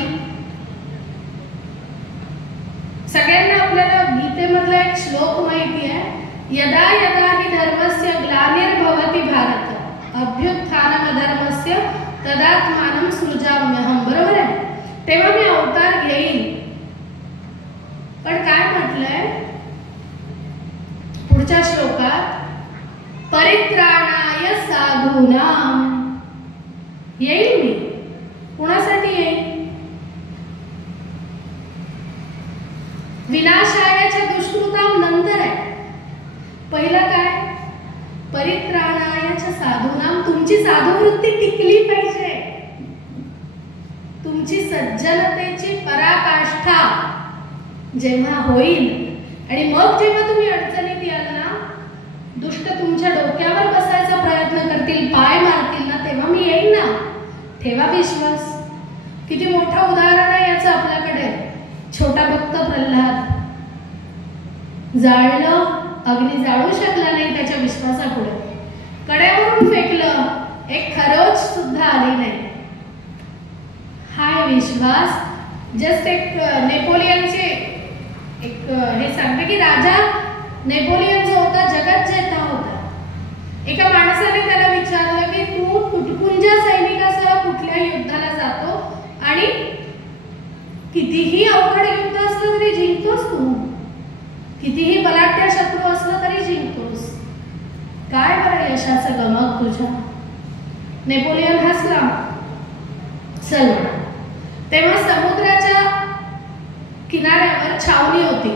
सगळ्यांना आपल्याला गीतेमधला एक श्लोक माहिती आहे, यदा यदा हि धर्मस्य ग्लानिर्भवति भारत अभ्युत्थानमधर्मस्य तदात्मानं सृजाम्यहं. बरोबर आहे? तेव्हा मी अवतार घेईन. पण काय म्हटलंय पुढच्या श्लोकात? परित्राणाय साधूनां. येईल मी. कुणासाठी येईल? विनाशायाच्या दुष्कृतां नंतर आहे. पहिलं काय? परित्राणायाच्या साधूनां. तुमची साधुवृत्ती टिकली पाहिजे, तुमची सज्जनतेची पराकाष्ठा जेव्हा होईल आणि मग जेव्हा तुम्ही अडचणीत याल ना, दुष्ट तुमच्या डोक्यावर बसायचा प्रयत्न करतील, पाय मारतील ना, तेव्हा मी येईन ना. ठेवा विश्वास. किती मोठं उदाहरण आहे याचं आपल्याकडे. छोटा भक्त प्रल्हाद जाळलं, अग्नी जाळू शकला नाही त्याच्या विश्वासापुढे, कड्यावरून फेकलं, एक खरोच सुद्धा आली नाही. हा विश्वास. जस्ट एक नेपोलियनचे एक हे सांगते की राजा नेपोलियन जो होता जगत जेता होता. एका माणसाने त्याला विचारलं की तू तुटपुंजा सैनिकासह कुठल्या युद्धाला जातो आणि कितीही अवघड युद्ध असलं तरी जिंकतोस तू, कितीही बलाढ्य शत्रू असलं तरी जिंकतोस, काय बरं यशाचं गमक तुझ्या? नेपोलियन हसला. चल. तेव्हा समुद्राच्या किनाऱ्यावर छावणी होती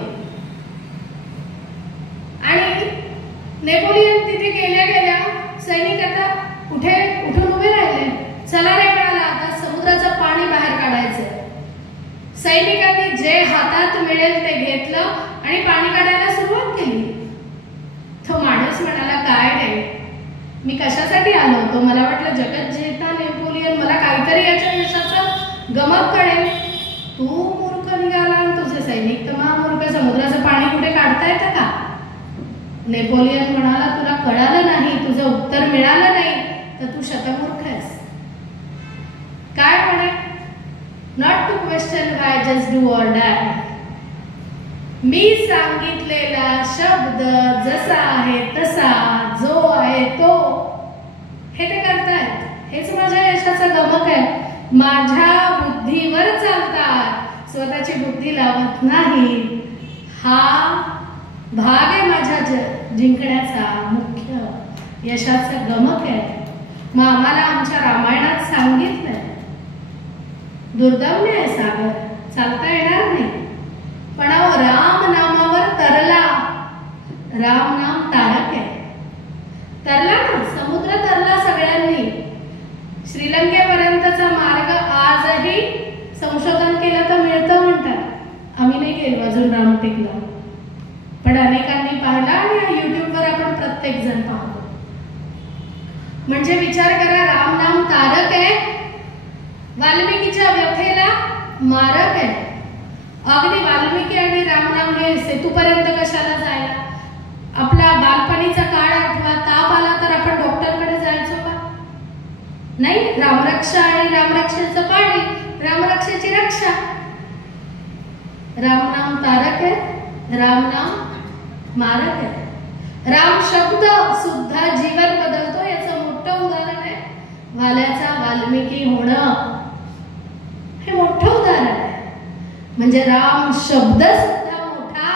आणि नेपोलियन तिथे गेल्या गेल्या सैनिक आता उठून उभे राहिले. चला रे म्हणाला, आता समुद्राचं पाणी बाहेर काढायचं. सैनिकांनी जे हातात मिळेल ते घेतलं आणि पाणी काढायला सुरुवात केली. तो माणूस म्हणाला, काय रे, मी कशासाठी आलो होतो? मला वाटलं जगत जेता नेपोलियन मला काहीतरी याच्या यशाचं गमक कळेल. तू मूर्ख निघाला, तुझे सैनिक तर महामूर्ख. समुद्राचं पाणी कुठे काढता येतं का? नेपोलियन म्हणाला, तुला कळालं नाही, तुझं उत्तर मिळालं नाही तर तू शतमूर्ख आहेस. काय म्हणे? Not to question why, just do or die. मी सांगितलेला शब्द जसा आहे तसा, जो आहे तो, हे ते करतायत. हेच माझ्या यशाचं गमक आहे. माझ्या बुद्धीवर चालतात, स्वतःची बुद्धी लावत नाही. हा भाग आहे माझ्या जिंकण्याचा, मुख्य यशाचं गमक आहे. मग आम्हाला आमच्या रामायणात सांगितलंय, दुर्दम्य आहे सागर, चालता येणार नाही. पण राम नामावर तरला. राम नाम तारक आहे. तरला ना, समुद्र तरला सगळ्यांनी. श्रीलंकेपर्यंतचा मार्ग आजही संशोधन केलं तर मिळतं म्हणतात. आम्ही नाही गेलो अजून रामटेकला, पण आपल्याकडे अनेकांनी पाहिला आणि युट्यूबवर आपण प्रत्येक जण पाहतो. म्हणजे विचार करा, राम नाम तारक आहे, वाल्मिकीच्या व्यथेला मारक आहे. अगदी वाल्मिकी आणि रामनाम हे सेतूपर्यंत कशाला जायला? आपला बालपणीचा काळ आठवा, ताप आला तर आपण डॉक्टरकडे जायचो का? नाही. रामरक्षा आणि रामरक्षेचं पाणी, रामरक्षेची रक्षा. रामनाम तारक आहे, रामनाम मारक आहे. राम शब्द सुद्धा जीवन बदलतो, याचं मोठं उदाहरण आहे वाल्याचा वाल्मिकी होणं. हे मोठं उदाहरण आहे. म्हणजे राम शब्द सुद्धा मोठा,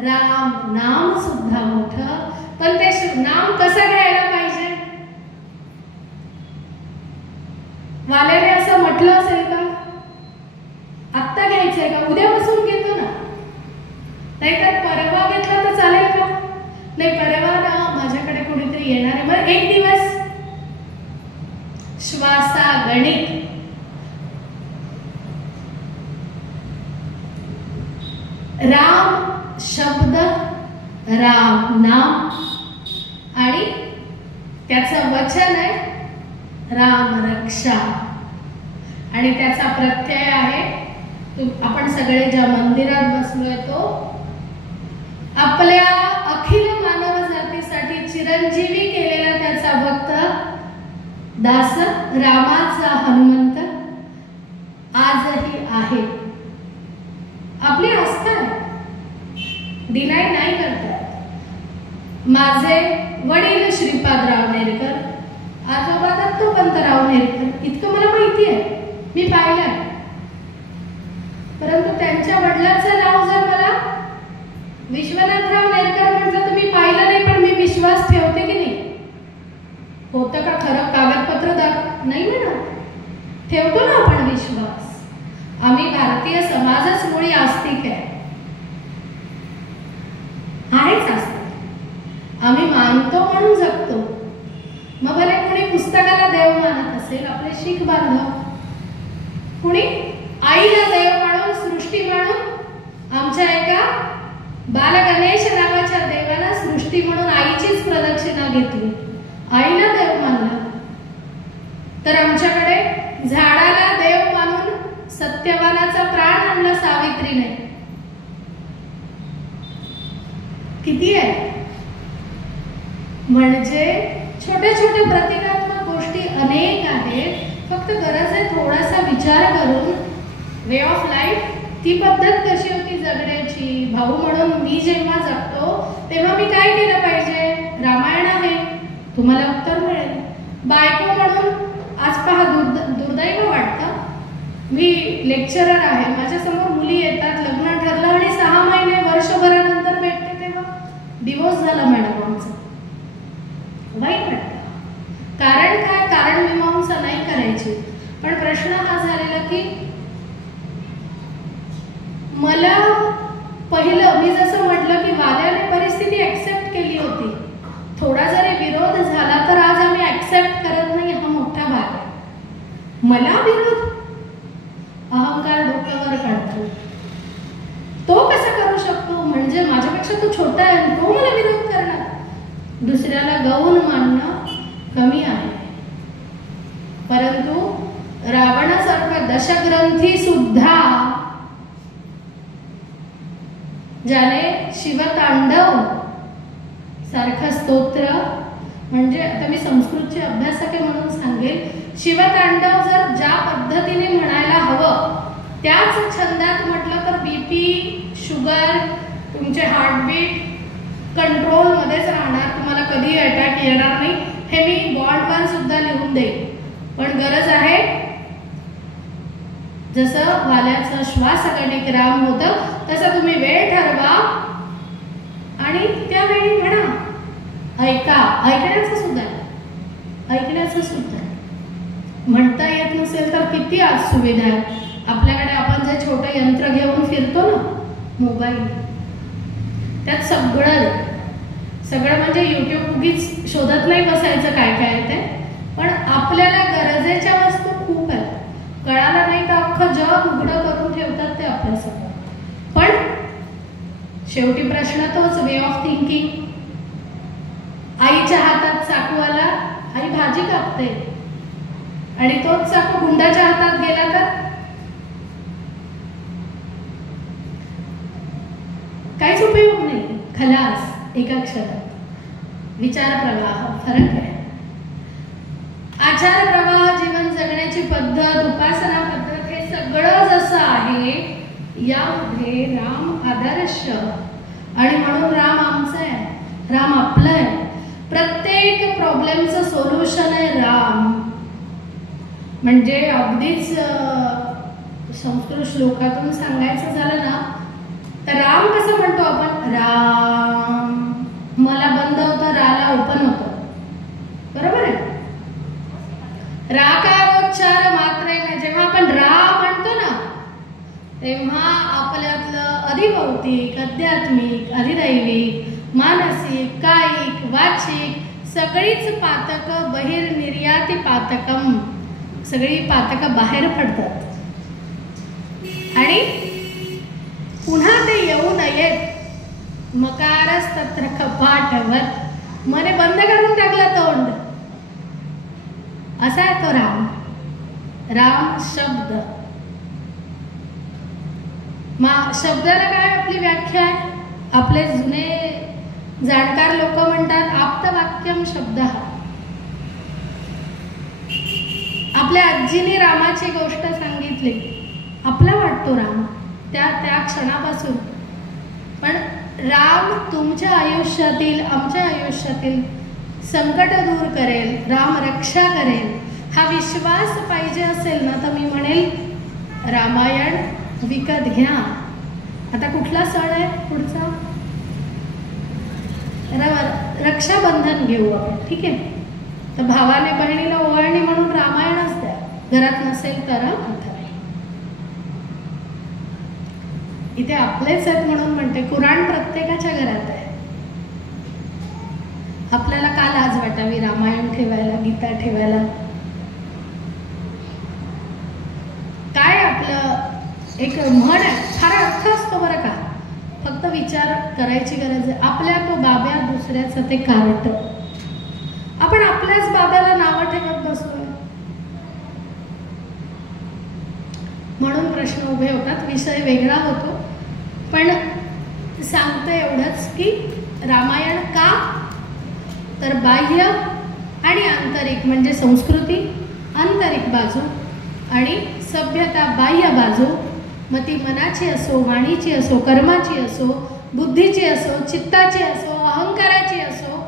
राम नाम सुद्धा मोठं. पण ते नाम कसं घ्यायला पाहिजे? वाल्याने असं म्हटलं असेल का? आत्ता घ्यायचंय का? उद्यापासून घेतो ना, नाहीतर परवा घेतला तर चालेल का? नाही, परवा ना माझ्याकडे कोणीतरी येणार आहे, मग एक दिवस श्वासागणित राम शब्द, राम नाम आणि त्याचं वचन आहे राम रक्षा. आणि त्याचा प्रत्यय आहे, आपण सगळे ज्या मंदिरात बसलोय तो आपल्या अखिल मानव जातीसाठी चिरंजीवी केलेला त्याचा भक्त दास रामाचा हनुमंत आजही आहे. आपली आस्था डिनाय नाही करतात. माझे वडील श्रीपादराव नेरकर, आजोबा दत्तोपंतराव नेरकर, इतकं मला माहिती आहे, मी पाहिलंय. परंतु त्यांच्या वडिलांचं नाव जर मला विश्वनाथराव नेरकर म्हटलं तर मी पाहिलं नाही, पण मी विश्वास ठेवते की नाही? होतं का खरं? कागदपत्र नाही म्हणत, ठेवतो ना आपण विश्वास. आम्ही भारतीय समाजच मुळी आस्तिक आहे, आहेच आस्तिक. आम्ही मानतो म्हणून जगतो. मग भले कोणी पुस्तकाला देव मानत असेल, आपले शीख बांधव, कोणी आईला देव मानून, सृष्टी मानून, आमच्या एका बाल गणेश नावाच्या देवाला सृष्टी म्हणून आईचीच प्रदक्षिणा घेतली, आईला देव मानलं. तर आमच्याकडे झाडाला देव मानून सत्यवानाचा प्राण आणला सावित्रीने. किती आहे? म्हणजे छोट्या छोट्या प्रतिकात्मक गोष्टी अनेक आहेत. फक्त गरज आहे थोडासा विचार करून, वे ऑफ लाईफ, ती पद्धत कशी होती जगण्याची. भाऊ म्हणून मी जेव्हा जगतो तेव्हा मी काय केलं पाहिजे? रामायण आहे, तुम्हाला उत्तर मिळेल. बायको म्हणून आज पहा, दुर्दैव वाटतं, मी लेक्चरर आहे, माझ्या समोर मुली येतात, लग्न ठरलं आणि 6 महिने वर्षभरानंतर भेटते तेव्हा डिवोर्स झाला मॅडम आमचा. वाईट वाटतं. कारण काय? कारण मीमांसा नाही करायची. पण प्रश्न हा झालेला की मला पहिलं, मी जसं म्हटलं की वाल्याने परिस्थिती ऍक्सेप्ट केली होती. थोडा जरी विरोध झाला तर आज आम्ही ऍक्सेप्ट करत नाही, हा मोठा भाग आहे. मला विरोध, अहंकार डोक्यावर काढतो. तो कसा करू शकतो? म्हणजे माझ्यापेक्षा तो छोटा आहे आणि तो मला विरोध करणार. दुसऱ्याला गौण मानणं कमी आहे. परंतु रावणासारखा दशग्रंथी सुद्धा, ज्याने शिवतांडव सारखं स्तोत्र, म्हणजे आता मी संस्कृतचे अभ्यासक आहे म्हणून सांगेल, शिवतांडव जर ज्या पद्धतीने म्हणायला हवं त्याच छंदात म्हटलं तर बीपी, शुगर, तुमचे हार्टबीट कंट्रोलमध्येच राहणार. तुम्हाला कधी अटॅक येणार नाही. हे मी बॉन्डवर सुद्धा लिहून देईन. पण गरज आहे, जसं वाल्याचं श्वासगणिक राम होतं तसं तुम्ही वेळ ठरवा आणि त्यावेळी म्हणा. ऐका, ऐकण्याचं सुद्धा म्हणता येत नसेल तर किती आज सुविधा आहे आपल्याकडे. आपण जे छोटं यंत्र घेऊन फिरतो ना, मोबाईल, त्यात सगळं म्हणजे युट्यूब उगीच शोधत नाही बसायचं काय काय ते. पण आपल्याला गरजेच्या वस्तू खूप आहेत. कळालं नाही तर अख्खं जग उघडं करून ठेवतात ते आपल्यासमोर. पण शेवटी प्रश्न तोच, वे ऑफ थिंकिंग. आईच्या हातात चाकू आला, आई भाजी कापते, आणि तोच चाकू गुंडाच्या हातात गेला तर काहीच उपयोग नाही. खलास, एका क्षणात. विचार प्रवाह फरक आहे. आचार प्रवाह, जीवन जगण्याची पद्धत, उपासना पद्धत, हे सगळं जसं आहे यामध्ये राम आदर्श, आणि म्हणून राम आमचं आहे, राम आपलं आहे. प्रत्येक प्रॉब्लेमचं सोल्युशन आहे राम. म्हणजे अगदीच संस्कृत श्लोकातून सांगायचं झालं ना तर राम कसं म्हणतो आपण, राम. मला बंद होतं, राला ओपन होतं, बरोबर आहे. राकारोच्चार मात्रेने जेव्हा आपण रा म्हणतो ना तेव्हा आपल्यातलं अधिभौतिक, आध्यात्मिक, अधिदैविक, मानसिक, कायिक, वाचिक सगळीच पातकं बहिर्निर्याती पातकम, सगळी पातकं बाहेर पडतात. आणि पुन्हा ते येऊ नयेत. मकारस तत्र कपाटवत, मने बंद करून टाकलं तोंड. असा आहे तो राम. राम शब्द. शब्दाला काय आपली व्याख्या आहे? आपले जुने जाणकार लोक म्हणतात आप्तवाक्यम शब्द. आपल्या आजीने रामाची गोष्ट सांगितली, आपला वाटतो राम त्या क्षणापासून. पण राम तुमच्या आयुष्यातील, आमच्या आयुष्यातील संकट दूर करेल, राम रक्षा करेल, हा विश्वास पाहिजे असेल ना तर मी म्हणेल रामायण विकत घ्या. आता कुठला सण आहे पुढचा? रक्षाबंधन घेऊ आपण, ठीक आहे. तर भावाने बहिणीला ओवाळणी म्हणून रामायणच द्या, घरात नसेल तर. इथे आपलेच आहेत म्हणून म्हणते, कुराण प्रत्येकाच्या घरात आहे. आपल्याला का लाज वाटावी रामायण ठेवायला, गीता ठेवायला? काय आपलं एक म्हण आहे, फार अर्थ असतो बरं का, फक्त विचार करायची गरज आहे. आपल्या तो बाब्या, दुसऱ्याचं ते कार्ट. आपण आपल्याच बाब्याला नावं ठेवत बसलोय. म्हणून प्रश्न उभे होतात. विषय वेगळा होतो, पण सांगते एवढंच की रामायण का, तर बाह्य आणि आंतरिक म्हणजे संस्कृती, आंतरिक बाजू आणि सभ्यता बाह्य बाजू. मग ती मनाची असो, वाणीची असो, कर्माची असो, बुद्धीची असो, चित्ताची असो, अहंकाराची असो.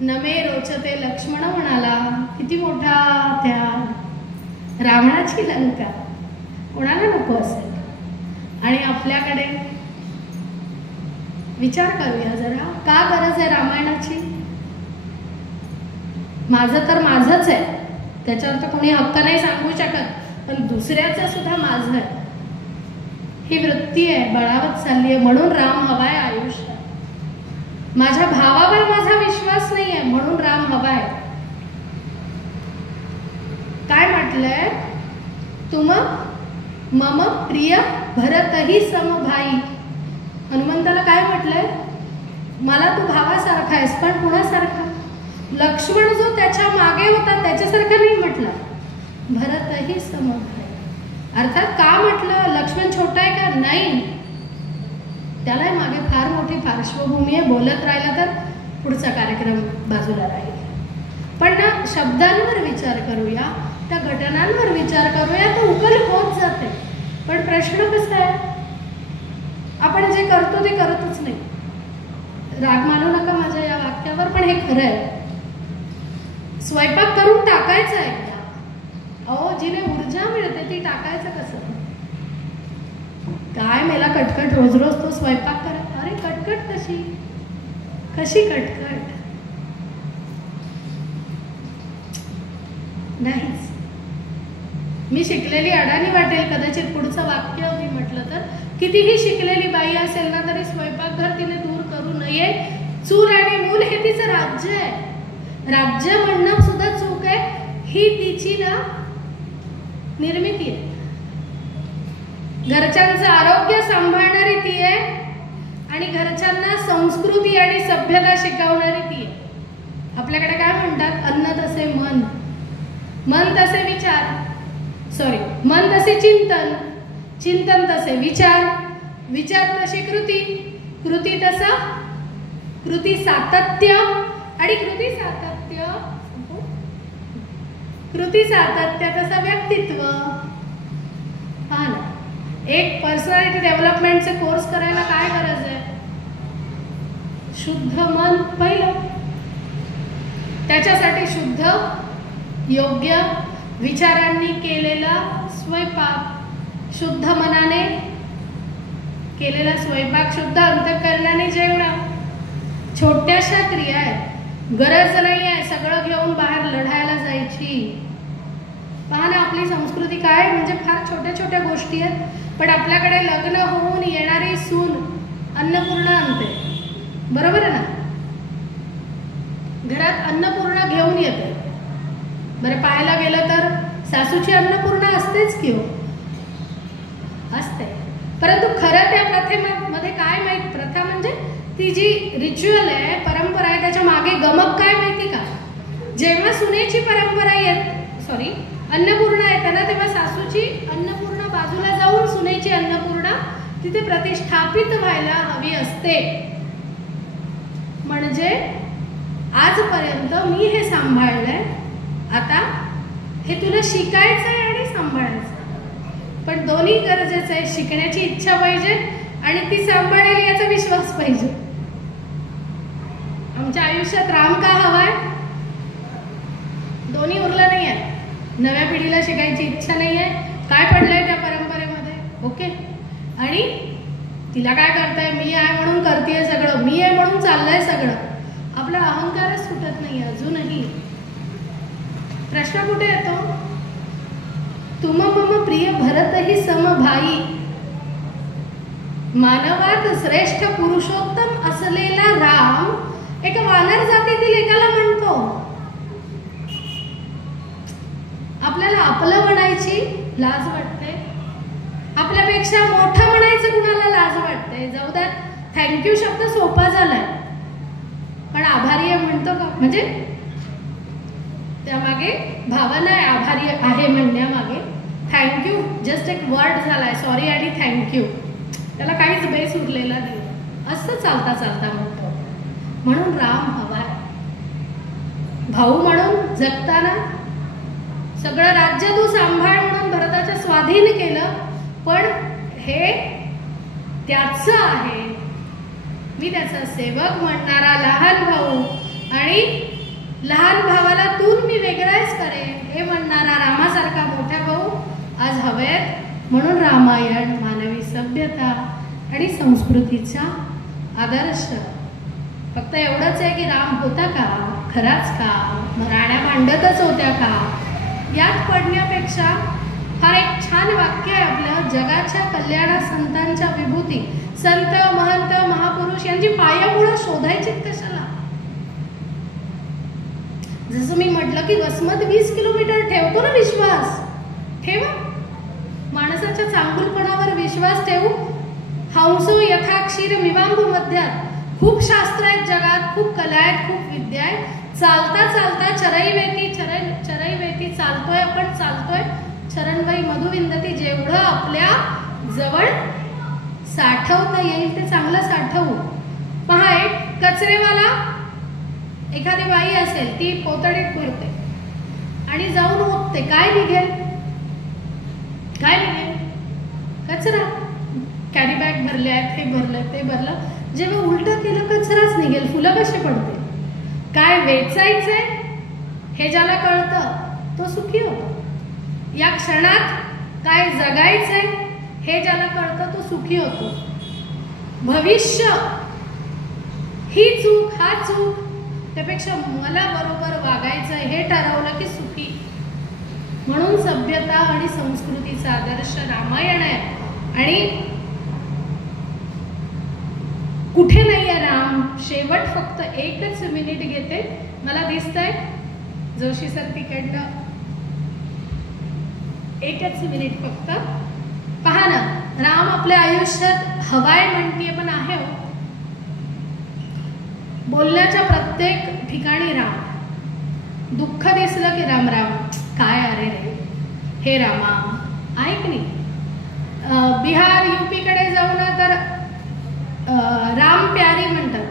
नमे रोचते लक्ष्मण म्हणाला, किती मोठा त्या रावणाची लंका कोणाला नको असेल. आणि आपल्याकडे विचार करूया जरा, का गरज आहे रामायणाची? माझं तर माझंच आहे, त्याच्यावर तर कोणी हक्क नाही सांगू शकत, पण दुसऱ्याचं सुद्धा माझं आहे. ही वृत्ती आहे, बळावत चालली आहे. म्हणून राम हवाय आयुष्यात. माझ्या भावावर माझा विश्वास नाही आहे म्हणून राम हवाय. काय म्हटलंय? तुम मम प्रिय भरतही समभाई. हनुमंताला काय म्हटलंय? मला तू भावासारखा आहेस, पण कुणासारखा? लक्ष्मण जो त्याच्या मागे होता त्याच्यासारखा नाही म्हटला, भरतही समभाई. अर्थात का म्हटलं? लक्ष्मण छोटा आहे का? नाही, त्याला मागे फार मोठी पार्श्वभूमी आहे. बोलत राहिला तर पुढचा कार्यक्रम बाजूला राहील. पण ना, शब्दांवर विचार करूया, त्या घटनांवर विचार करूया, तर उकल होत जाते. पण प्रश्न कसा आहे, आपण जे करतो ते करतच नाही. राग मानू नका माझ्या या वाक्यावर, पण हे खरं आहे. स्वयंपाक करून टाकायचा आहे, अहो जिने ऊर्जा मिळते ती टाकायचं कसं? काय मेला कटकट रोज रोज तो स्वयंपाक करत. अरे कटकट कशी कशी कटकट नाहीच. मी शिकलेली अडाणी वाटेल कदाचित पुढचं वाक्य मी म्हटलं तर. कितीही शिकलेली बाई असेल ना तरी स्वयंपाकघर तिने दूर करू नये. चूल आणि मूल हे तिचं राज्य आहे. राज्य म्हणणं सुद्धा चूक आहे. ही तिची ना निर्मिती आहे. घरच्यांचं आरोग्य सांभाळणारी ती आहे आणि घरच्यांना संस्कृती आणि सभ्यता शिकवणारी ती आहे. आपल्याकडे काय म्हणतात, अन्न तसे मन, मन तसे विचार, मन तसे चिंतन, चिंतन तसे विचार, विचार तशी कृती, कृती तसं कृती सातत्य, आणि कृती सातत्य तसं व्यक्तित्व. पहा ना, एक पर्सनॅलिटी डेव्हलपमेंटचे कोर्स करायला काय गरज आहे, शुद्ध मन पहिलं, त्याच्यासाठी शुद्ध योग्य विचारांनी केलेला स्वयंपाक, शुद्ध मनाने केलेला स्वयंपाक, शुद्ध अंतःकरणाने जेवण, छोट्याशा क्रिया आहेत. गरज नाही आहे सगळं घेऊन बाहेर लढायला जायची. पहा ना, आपली संस्कृती काय म्हणजे फार छोट्या छोट्या गोष्टी आहेत, पण आपल्याकडे लग्न होऊन येणारी सून अन्नपूर्णा आणते, बरोबर आहे ना, घरात अन्नपूर्णा घेऊन येते. बरं, पाहायला गेलं तर सासूची अन्नपूर्णा असतेच की हो, असते. परंतु खरं त्या प्रथेमध्ये काय माहित, प्रथा म्हणजे ती जी रिच्युअल आहे, परंपरा आहे, त्याच्या मागे गमक काय माहिती का, जेव्हा सुनेची परंपरा अन्नपूर्णा येते ना, तेव्हा सासूची अन्नपूर्णा बाजूला जाऊन सुनेची अन्नपूर्णा तिथे प्रतिष्ठापित व्हायला हवी असते. म्हणजे आजपर्यंत मी हे सांभाळलंय, आता हे तुला शिकायचंय आणि सांभाळायचं, पण दोन्ही गरजेचं आहे. शिकण्याची इच्छा पाहिजे आणि ती सांभाळेल याचा विश्वास पाहिजे. आमच्या आयुष्यात राम का हवाय, दोन्ही उरलं नाही आहे. नव्या पिढीला शिकायची इच्छा नाही आहे, काय पडलंय त्या परंपरेमध्ये, ओके, आणि तिला काय करताय, मी आहे म्हणून करतेय सगळं, मी आहे म्हणून चाललंय सगळं. आपला अहंकारच सुटत नाही अजूनही. प्रश्न कुठे येतो, तुम मम प्रिय भरतही समभाई, मानवात श्रेष्ठ पुरुषोत्तम असलेला राम एका वानर जातीतील एकाला म्हणतो. आपल्याला आपलं म्हणायची लाज वाटते, आपल्यापेक्षा मोठं म्हणायचं कुणाला लाज वाटते. जाऊ द्या, थँक्यू शब्द सोपा झालाय, पण आभारी आहे म्हणतो का, म्हणजे त्यामागे भावना आहे, आभारी आहे म्हणण्यामागे. थँक्यू जस्ट एक वर्ड झालाय, सॉरी आणि थँक्यू, त्याला काहीच बेस उरलेला नाही, असं चालता चालता म्हणतो. म्हणून राम हवाय, भाऊ म्हणून जगताना सगळं राज्य तू सांभाळ म्हणून भरताच्या स्वाधीन केलं, पण हे त्याचं आहे, मी त्याचा सेवक म्हणणारा लहान भाऊ, आणि लहान भावाला तून मी वेगळाच करेन हे म्हणणारा रामासारखा मोठा भाऊ आज हवेत. म्हणून रामायण मानवी सभ्यता आणि संस्कृतीचा आदर्श. फक्त एवढंच आहे की राम होता का, खराच का, राण्या मांडतच होत्या का, यात पडण्यापेक्षा फार एक छान वाक्य आहे आपलं, जगाच्या कल्याणा संतांच्या विभूती. संत महंत महापुरुष यांची पायामुळं शोधायचीत कशाला. जसं मी म्हटलं की वसमत 20 किलोमीटर ठेवतो ना विश्वास, ठेवा. माणसाच्या चांगुलपणावर विश्वास ठेवू. हंसो यथाक्षीर मिवांबू मध्यात. खूप शास्त्र आहेत जगात, खूप कला आहेत, खूप विद्या आहेत. चालता चालता चरैवेती चालतोय, आपण चालतोय चरणवाई मधुविंदती. जेवढं आपल्या जवळ साठवता येईल ते चांगलं साठवू. पहा, एक कचरेवाला एखादी बाई असेल, ती पोतडीत भरते आणि जाऊन ओतते, काय निघेल, काय निघेल, कचरा. कॅरी बॅग भरले आहेत, हे भरलं ते भरलं, जेव्हा उलट केलं कचराच निघेल. फुलं कसे पडते. काय वेचायचंय हे ज्याला कळतं तो सुखी होतो. या क्षणात काय जगायचंय हे ज्याला कळतं तो सुखी होतो. भविष्य ही चूक, हा चूक, त्यापेक्षा मला बरोबर वागायचंय हे ठरवलं की सुखी. म्हणून सभ्यता आणि संस्कृतीचा आदर्श रामायण आहे. आणि कुठे नाही आहे राम. शेवट फक्त एकच मिनिट घेते, मला दिसतंय जोशी सर तिकडनं, एकच मिनिट फक्त. पहा ना, राम आपल्या आयुष्यात हवाय म्हणतीये, पण आहे हो. बोलण्याच्या प्रत्येक ठिकाणी राम. दुःख दिसलं की राम राम, काय अरे रे हे रामा, ऐक नाही. बिहार UP-कडे जाऊ ना तर राम प्यारी म्हणतात.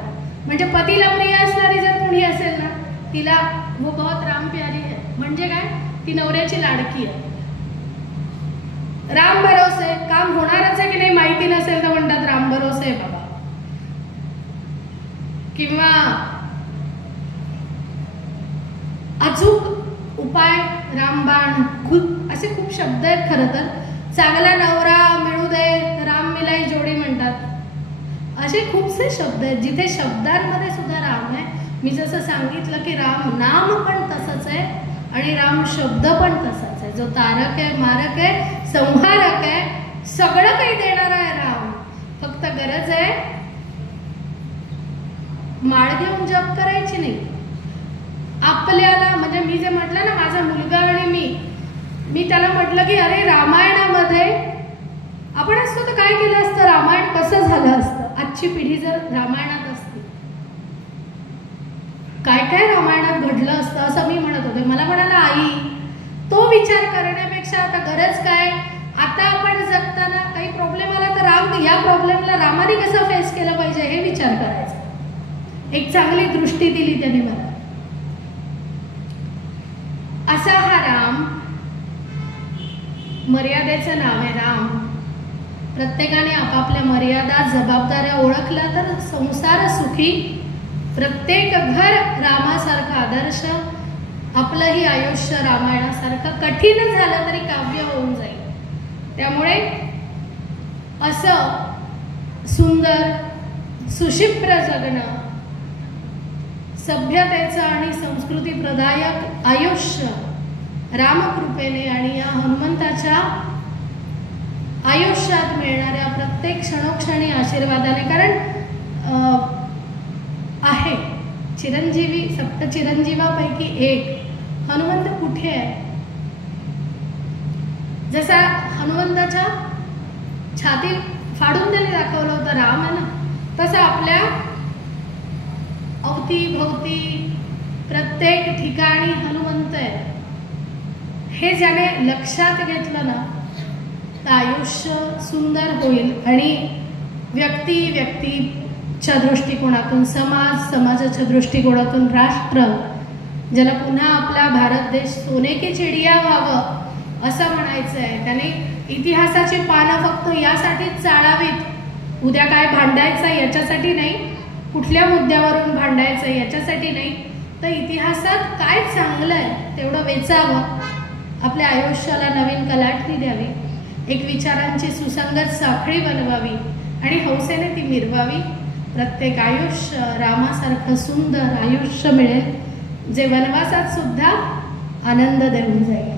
म्हणजे पतीला प्रिय असणारी जर कोणी असेल ना, तिला वो बहुत राम प्यारी आहे. म्हणजे काय, ती नवऱ्याची लाडकी आहे. राम भरोसे, काम होणारच आहे की नाही माहिती नसेल तर म्हणतात राम भरोसे बाबा. किंवा अचूक उपाय रामबाण, असे खूप शब्द आहेत. खरं तर चांगला नवरा मिळू दे तर राम मिलाई जोडी म्हणतात. असे खूपसे शब्द आहेत जिथे शब्दांमध्ये सुद्धा राम आहे. मी जसं सांगितलं की राम नाम पण तसंच आहे आणि राम शब्द पण तसाच आहे. जो तारक आहे, मारक आहे, संहारक आहे, सगळं काही देणारा आहे राम. फक्त गरज आहे माळ घेऊन जप करायची नाही. आपल्याला म्हणजे मी जे म्हटलं ना, माझा मुलगा आणि मी त्याला म्हटलं की अरे रामायणामध्ये आपण असतो तर काय केलं असतं, रामायण कसं झालं असतं, आजची पिढी जर रामायणात असती काय काय रामायणात घडलं असतं असं मी म्हणत होते. मला म्हणाला आई तो विचार करण्यापेक्षा आता गरज काय, आता आपण जगताना काही प्रॉब्लेम आला तर राम या प्रॉब्लेमला रामाने कसं फेस केलं पाहिजे हे विचार करायचा. एक चांगली दृष्टी दिली त्याने मला. असा हा राम मर्यादेचं नाव आहे. राम प्रत्येकाने आपापल्या मर्यादा जबाबदाऱ्या ओळखल्या तर संसार सुखी. प्रत्येक घर रामासारखं आदर्श, आपलंही आयुष्य रामायणासारखं कठीण झालं तरी काव्य होऊन जाईल. त्यामुळे असं सुंदर सुशिप्र जगणं, सभ्यतेचं आणि संस्कृती प्रदायक आयुष्य रामकृपेने आणि या हनुमंताच्या आयुष्यात मिळणाऱ्या प्रत्येक क्षणोक्षणी आशीर्वादाने. कारण आहे चिरंजीवी, सप्त चिरंजीवापैकी एक हनुमंत कुठे आहे. जसा हनुमंताच्या छाती फाडून त्याने दाखवलं होतं राम आहे ना, तसं आपल्या अवतीभोवती प्रत्येक ठिकाणी हनुमंत आहे. हे ज्याने लक्षात घेतलं ना तर आयुष्य सुंदर होईल आणि व्यक्तीच्या दृष्टिकोनातून, समाजाच्या दृष्टिकोनातून राष्ट्र, ज्याला पुन्हा आपला भारत देश सोने की चिडिया व्हावं असं म्हणायचं आहे. त्याने इतिहासाची पानं फक्त यासाठीच चाळावीत, उद्या काय भांडायचं याच्यासाठी नाही, कुठल्या मुद्द्यावरून भांडायचं याच्यासाठी नाही, तर इतिहासात काय चांगलं आहे तेवढं वेचावं, आपल्या आयुष्याला नवीन कलाटणी द्यावी, एक विचारांची सुसंगत साखळी बनवावी आणि हौसेने ती मिरवावी. प्रत्येक आयुष्य रामासारखं सुंदर आयुष्य मिळेल, जे वनवासात सुद्धा आनंद देऊन जाईल.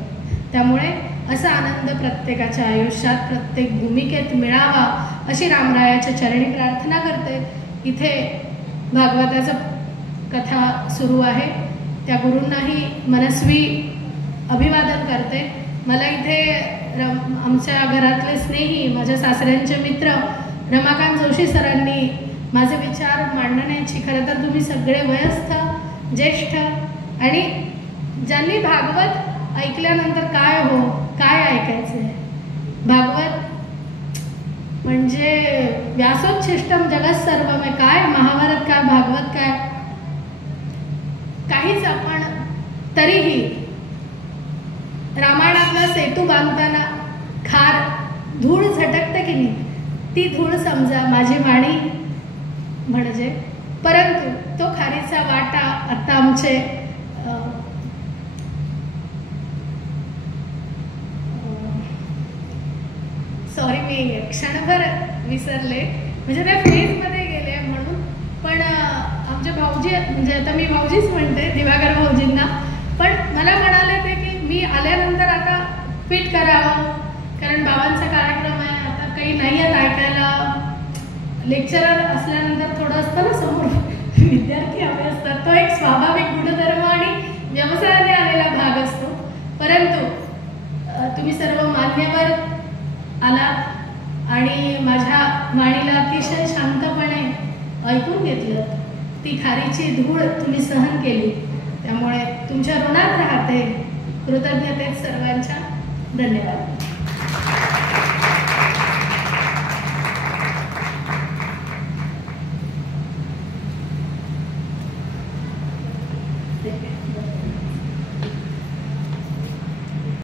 त्यामुळे असा आनंद प्रत्येकाच्या आयुष्यात, प्रत्येक भूमिकेत मिळावा अशी रामरायाच्या चरणी प्रार्थना करते. इथे भागवताचं कथा सुरू आहे, त्या गुरूंनाही मनस्वी अभिवादन करते. मला इथे आमच्या घरातले स्नेही, माझ्या सासऱ्यांचे मित्र रमाकांत जोशी सरांनी माझे विचार मांडण्याची, खरं तर तुम्ही सगळे वयस्थ, ज्येष्ठ आणि ज्यांनी भागवत ऐकल्यानंतर काय ऐकायचं आहे. भागवत म्हणजे व्यासोच्छिष्टम जगत सर्वम आहे. काय महाभारत, काय भागवत, काय काहीच. आपण तरीही रामायणातला सेतू बांधताना खार धूळ झटकते की नाही, ती धूळ समजा माझी वाणी म्हणजे. परंतु तो खारीचा वाटा आता आमचे सॉरी मी क्षणभर विसरले, म्हणजे त्या फेजमध्ये गेले म्हणून. पण आमचे भाऊजी, म्हणजे आता मी भाऊजीच म्हणते दिवाकर भाऊजींना, पण मला म्हणाले ते की मी आल्यानंतर आता पीठ करावं, कारण बाबांचा कार्यक्रम आहे, आता काही नाही आहेत ऐकायला. लेक्चरर असल्यानंतर थोडं असतं ना, समोर विद्यार्थी हवे असतात, तो एक स्वाभाविक गुणधर्म आणि व्यवसायाने आलेला भाग असतो. परंतु तुम्ही सर्व मान्यवर आलात आणि माझ्या वाणीला अतिशय शांतपणे ऐकून घेतलं. ती खारीची धूळ तुम्ही सहन केली, त्यामुळे तुमच्या ऋणात राहते. कृतज्ञतेत सर्वांच्या. धन्यवाद. Thank you.